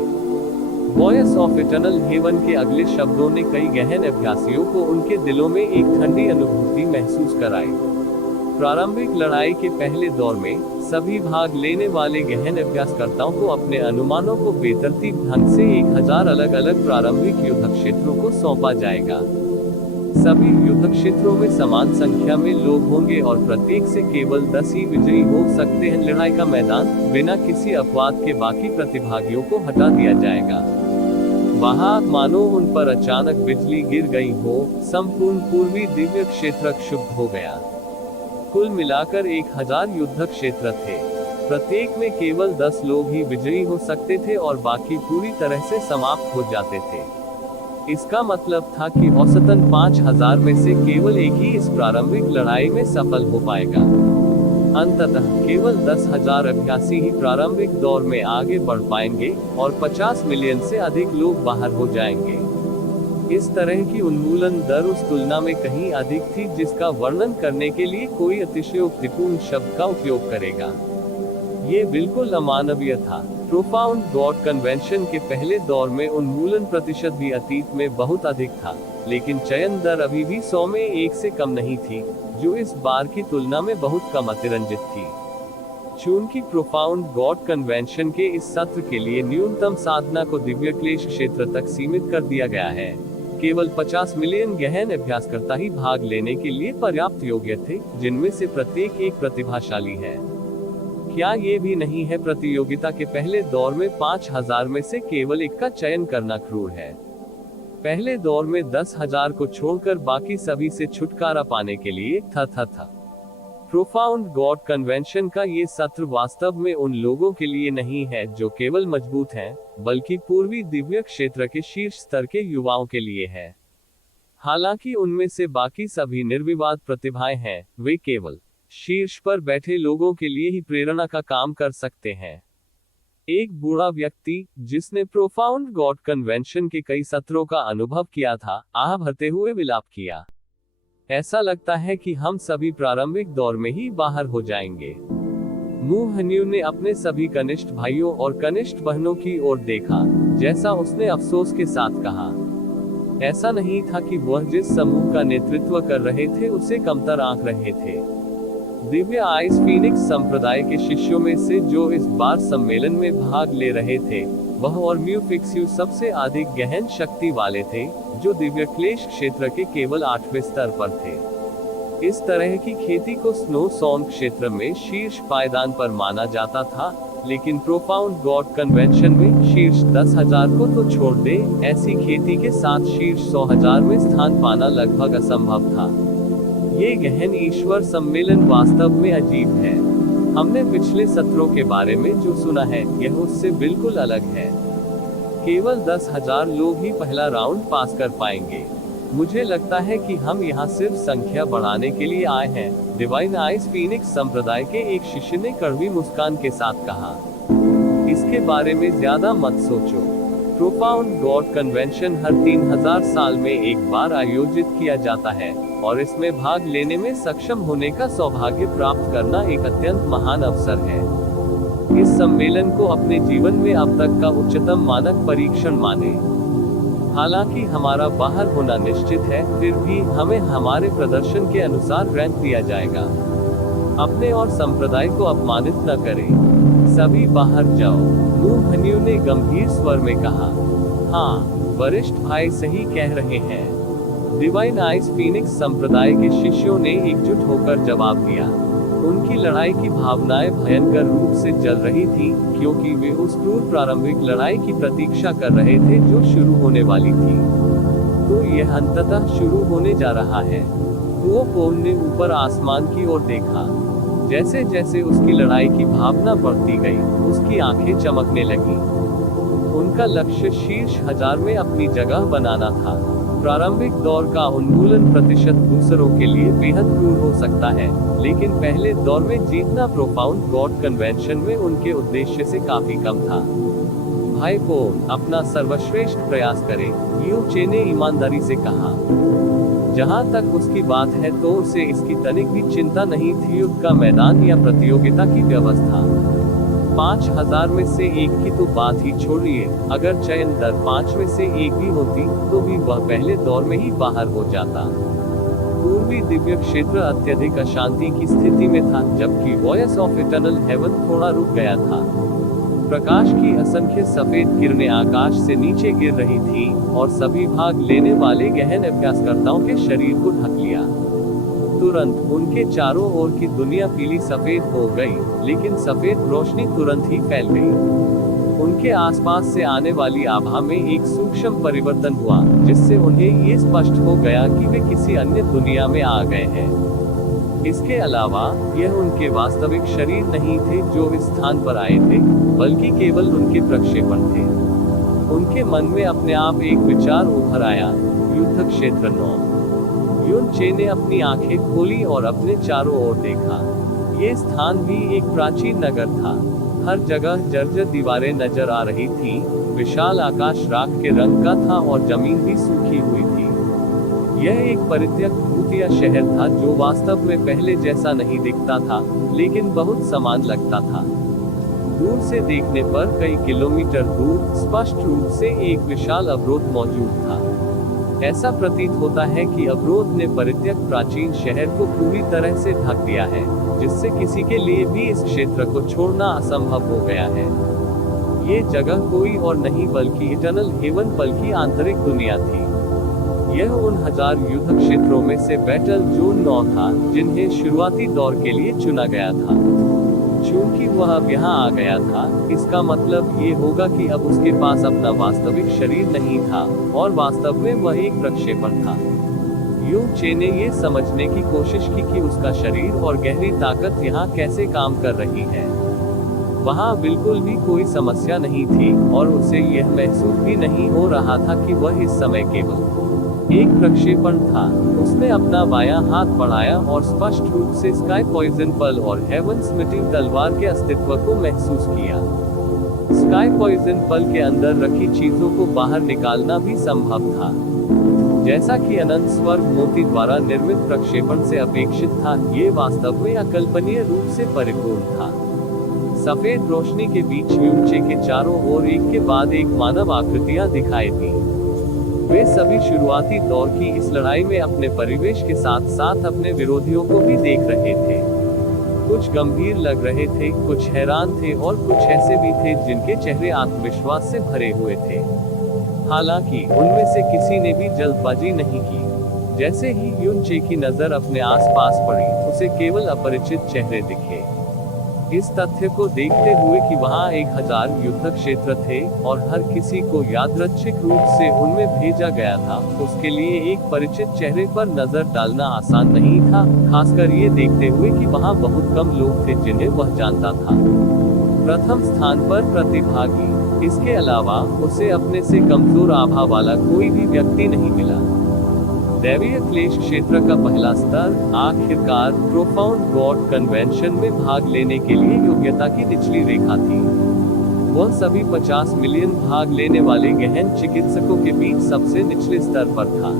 वॉयस ऑफ इटर्नल हेवन के अगले शब्दों ने कई गहन अभ्यासियों को उनके दिलों में एक ठंडी अनुभूति महसूस कराई। प्रारंभिक लड़ाई के पहले दौर में सभी भाग लेने वाले गहन अभ्यासकर्ताओं को अपने अनुमानों को बेतरतीब ढंग से 1000 अलग अलग प्रारंभिक युद्ध क्षेत्रों को सौंपा जाएगा। सभी युद्ध क्षेत्रों में समान संख्या में लोग होंगे और प्रत्येक से केवल 10 ही विजयी हो सकते हैं। लड़ाई का मैदान बिना किसी अपवाद के बाकी प्रतिभागियों को हटा दिया जाएगा। वहां मानो उन पर अचानक बिजली गिर गई हो, संपूर्ण पूर्वी दिव्य क्षेत्र क्षुब्ध हो गया। कुल मिलाकर 1000 युद्ध क्षेत्र थे। प्रत्येक में केवल 10 लोग ही विजयी हो सकते थे और बाकी पूरी तरह से समाप्त हो जाते थे। इसका मतलब था कि औसतन 5000 में से केवल एक ही इस प्रारंभिक लड़ाई में सफल हो पाएगा। अंततः केवल 10,000 अभ्यासी ही प्रारंभिक दौर में आगे बढ़ पाएंगे और 50 मिलियन से अधिक लोग बाहर हो जाएंगे। इस तरह की उन्मूलन दर उस तुलना में कहीं अधिक थी जिसका वर्णन करने के लिए कोई अतिशयोक्तिपूर्ण शब्द का उपयोग करेगा। ये बिल्कुल अमानवीय था। प्रोफाउंड गॉड कन्वेंशन के पहले दौर में उन्मूलन प्रतिशत भी अतीत में बहुत अधिक था, लेकिन चयन दर अभी भी 100 में 1 से कम नहीं थी, जो इस बार की तुलना में बहुत कम अतिरंजित थी। चूंकि प्रोफाउंड गॉड कन्वेंशन के इस सत्र के लिए न्यूनतम साधना को दिव्य क्लेश क्षेत्र तक सीमित कर दिया गया है, केवल 50 मिलियन गहन अभ्यासकर्ता ही भाग लेने के लिए पर्याप्त योग्य थे, जिनमें से प्रत्येक एक प्रतिभाशाली है। क्या ये भी नहीं है प्रतियोगिता के पहले दौर में 5000 में से केवल एक का चयन करना क्रूर है। पहले दौर में 10,000 को छोड़कर बाकी सभी से छुटकारा पाने के लिए था। प्रोफाउंड गॉड कन्वेंशन का ये सत्र वास्तव में उन लोगों के लिए नहीं है जो केवल मजबूत हैं, बल्कि पूर्वी दिव्य क्षेत्र के शीर्ष स्तर के युवाओं के लिए है। हालांकि उनमें से बाकी सभी निर्विवाद प्रतिभाएं हैं, वे केवल शीर्ष पर बैठे लोगों के लिए ही प्रेरणा का काम कर सकते हैं। एक बूढ़ा व्यक्ति जिसने प्रोफाउंड गॉड कन्वेंशन के कई सत्रों का अनुभव किया था, आह भरते हुए विलाप किया। ऐसा लगता है कि हम सभी प्रारंभिक दौर में ही बाहर हो जाएंगे। मुहन्यू ने अपने सभी कनिष्ठ भाइयों और कनिष्ठ बहनों की ओर देखा, जैसा उसने अफसोस के साथ कहा। ऐसा नहीं था कि वह जिस समूह का नेतृत्व कर रहे थे उसे कमतर आंक रहे थे। दिव्य आइस फीनिक्स संप्रदाय के शिष्यों में से जो इस बार सम्मेलन में भाग ले रहे थे, वह और म्यूफिक्स्यू सबसे अधिक गहन शक्ति वाले थे, जो दिव्य क्लेश क्षेत्र के केवल 8वें स्तर पर थे। इस तरह की खेती को स्नो सॉन क्षेत्र में शीर्ष पायदान पर माना जाता था, लेकिन प्रोफाउंड गॉड कन्वेंशन में शीर्ष 10,000 को तो छोड़ दे, ऐसी खेती के साथ शीर्ष 100,000 में स्थान पाना लगभग असंभव था। ये गहन ईश्वर सम्मेलन वास्तव में अजीब है। हमने पिछले सत्रों के बारे में जो सुना है, यह उससे बिल्कुल अलग है। केवल 10,000 लोग ही पहला राउंड पास कर पाएंगे। मुझे लगता है कि हम यहाँ सिर्फ संख्या बढ़ाने के लिए आए हैं, डिवाइन आइस फीनिक्स संप्रदाय के एक शिष्य ने कड़वी मुस्कान के साथ कहा। इसके बारे में ज्यादा मत सोचो। प्रोफाउंड गॉड कन्वेंशन हर 3,000 साल में एक बार आयोजित किया जाता है, और इसमें भाग लेने में सक्षम होने का सौभाग्य प्राप्त करना एक अत्यंत महान अवसर है। इस सम्मेलन को अपने जीवन में अब तक का उच्चतम मानक परीक्षण माने। हालांकि हमारा बाहर होना निश्चित है, फिर भी हमें हमारे प्रदर्शन के अनुसार रैंक दिया जाएगा। अपने और संप्रदाय को अपमानित न करें। सभी बाहर जाओ, मुहन्यु ने गंभीर स्वर में कहा। हाँ, वरिष्ठ भाई सही कह रहे हैं, डिवाइन आइस फीनिक्स संप्रदाय के शिष्यों ने एकजुट होकर जवाब दिया। उनकी लड़ाई की भावनाएं भयंकर रूप से जल रही थी, क्योंकि वे उस क्रूर प्रारंभिक लड़ाई की प्रतीक्षा कर रहे थे जो शुरू होने वाली थी। तो यह अंततः शुरू होने जा रहा है। वो पोन ने ऊपर आसमान की ओर देखा। जैसे जैसे उसकी लड़ाई की भावना बढ़ती गई, उसकी आंखें चमकने लगीं। उनका लक्ष्य शीर्ष 1000 में अपनी जगह बनाना था। प्रारंभिक दौर का उन्मूलन प्रतिशत दूसरों के लिए बेहद क्रूर हो सकता है, लेकिन पहले दौर में जीतना प्रोफाउंड गॉड कन्वेंशन में उनके उद्देश्य से काफी कम था। भाई पोन अपना सर्वश्रेष्ठ प्रयास करें, यू चे ने ईमानदारी से कहा। जहां तक उसकी बात है तो उसे इसकी तनिक भी चिंता नहीं थी युद्ध का मैदान या प्रतियोगिता की व्यवस्था। 5,000 में से एक की तो बात ही छोड़िए, अगर चयन दर 5 में से एक भी होती तो भी वह पहले दौर में ही बाहर हो जाता। पूर्वी दिव्य क्षेत्र अत्यधिक अशांति की स्थिति में था, जबकि वॉयस ऑफ इटर्नल हेवन थोड़ा रुक गया था। प्रकाश की असंख्य सफेद किरणें आकाश से नीचे गिर रही थी, और सभी भाग लेने वाले गहन अभ्यासकर्ताओं के शरीर को ढक लिया। तुरंत उनके चारों ओर की दुनिया पीली सफेद हो गई, लेकिन सफेद रोशनी तुरंत ही फैल गई। उनके आसपास से आने वाली आभा में एक सूक्ष्म परिवर्तन हुआ, जिससे उन्हें ये स्पष्ट हो गया कि वे किसी अन्य दुनिया में आ गए हैं। इसके अलावा यह उनके वास्तविक शरीर नहीं थे जो इस स्थान पर आए थे, बल्कि केवल उनके प्रक्षेपण थे। उनके मन में अपने आप एक विचार उभर आया, युद्ध क्षेत्र 9। युन चे ने अपनी आंखें खोली और अपने चारों ओर देखा। ये स्थान भी एक प्राचीन नगर था। हर जगह जर्जर दीवारें नजर आ रही थी, विशाल आकाश राख के रंग का था और जमीन भी सूखी हुई थी। यह एक परित्यक्त भूतिया शहर था जो वास्तव में पहले जैसा नहीं दिखता था, लेकिन बहुत समान लगता था। दूर से देखने पर कई किलोमीटर दूर स्पष्ट रूप से एक विशाल अवरोध मौजूद था। ऐसा प्रतीत होता है कि अवरोध ने परित्यक्त प्राचीन शहर को पूरी तरह से ढक दिया है, जिससे किसी के लिए भी इस क्षेत्र को छोड़ना असंभव हो गया है। ये जगह कोई और नहीं बल्कि इटर्नल हेवन पल की आंतरिक दुनिया थी। यह उन 1000 युद्ध क्षेत्रों में से बैटल जोन 9 था, जिन्हें शुरुआती दौर के लिए चुना गया था। चूंकि वह अब यहाँ आ गया था, इसका मतलब ये होगा कि अब उसके पास अपना वास्तविक शरीर नहीं था, और वास्तव में वह एक प्रक्षेपण था। यू चे ने ये समझने की कोशिश की कि उसका शरीर और गहरी ताकत यहाँ कैसे काम कर रही है। वहाँ बिल्कुल भी कोई समस्या नहीं थी, और उसे यह महसूस भी नहीं हो रहा था कि वह इस समय केवल एक प्रक्षेपण था। उसने अपना बायां हाथ बढ़ाया और स्पष्ट रूप से स्काई पॉइजन पल और हेवन स्मिटिंग तलवार के अस्तित्व को महसूस किया। स्काई पॉइजन पल के अंदर रखी चीजों को बाहर निकालना भी संभव था, जैसा कि अनंत स्वर्ग मोती द्वारा निर्मित प्रक्षेपण से अपेक्षित था। ये वास्तव में अकल्पनीय रूप से परिपूर्ण था। सफेद रोशनी के बीच यूचे के चारों ओर एक के बाद एक मानव आकृतियां दिखाई दी। वे सभी शुरुआती दौर की इस लड़ाई में अपने परिवेश के साथ साथ अपने विरोधियों को भी देख रहे थे। कुछ गंभीर लग रहे थे, कुछ हैरान थे, और कुछ ऐसे भी थे जिनके चेहरे आत्मविश्वास से भरे हुए थे। हालांकि उनमें से किसी ने भी जल्दबाजी नहीं की। जैसे ही युन चे की नजर अपने आसपास पड़ी, उसे केवल अपरिचित चेहरे दिखे। इस तथ्य को देखते हुए कि वहां 1000 युद्ध क्षेत्र थे और हर किसी को यादृच्छिक रूप से उनमें भेजा गया था, उसके लिए एक परिचित चेहरे पर नजर डालना आसान नहीं था, खासकर ये देखते हुए कि वहां बहुत कम लोग थे जिन्हें वह जानता था। प्रथम स्थान पर प्रतिभागी। इसके अलावा उसे अपने से कमजोर आभा वाला कोई भी व्यक्ति नहीं मिला। दैवीय क्लेश क्षेत्र का पहला स्तर आखिरकार प्रोफाउंड गॉड कन्वेंशन में भाग लेने के लिए योग्यता की निचली रेखा थी। वह सभी 50 मिलियन भाग लेने वाले गहन चिकित्सकों के बीच सबसे निचले स्तर पर था।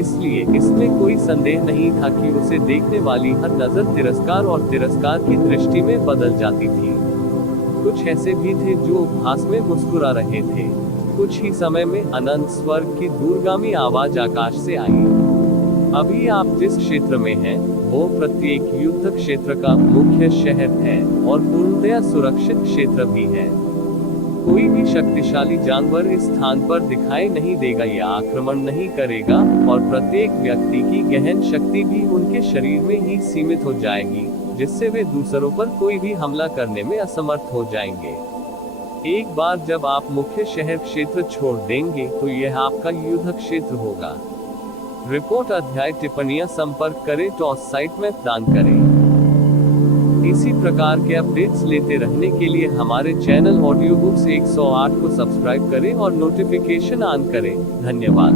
इसलिए इसमें कोई संदेह नहीं था कि उसे देखने वाली हर नजर तिरस्कार और तिरस्कार की दृष्टि में बदल जाती थी। कुछ ऐसे भी थे जो उपहास में मुस्कुरा रहे थे। कुछ ही समय में अनंत स्वर्ग की दूरगामी आवाज आकाश से आई। अभी आप जिस क्षेत्र में हैं, वो प्रत्येक युद्ध क्षेत्र का मुख्य शहर है और पूर्णतया सुरक्षित क्षेत्र भी है। कोई भी शक्तिशाली जानवर इस स्थान पर दिखाई नहीं देगा या आक्रमण नहीं करेगा, और प्रत्येक व्यक्ति की गहन शक्ति भी उनके शरीर में ही सीमित हो जाएगी, जिससे वे दूसरों पर कोई भी हमला करने में असमर्थ हो जाएंगे। एक बार जब आप मुख्य शहर क्षेत्र छोड़ देंगे तो यह आपका युद्ध क्षेत्र होगा। रिपोर्ट अध्याय टिप्पणियां संपर्क करें टॉस साइट में दान करें। इसी प्रकार के अपडेट्स लेते रहने के लिए हमारे चैनल ऑडियो बुक्स 108 को सब्सक्राइब करें और नोटिफिकेशन ऑन करें। धन्यवाद।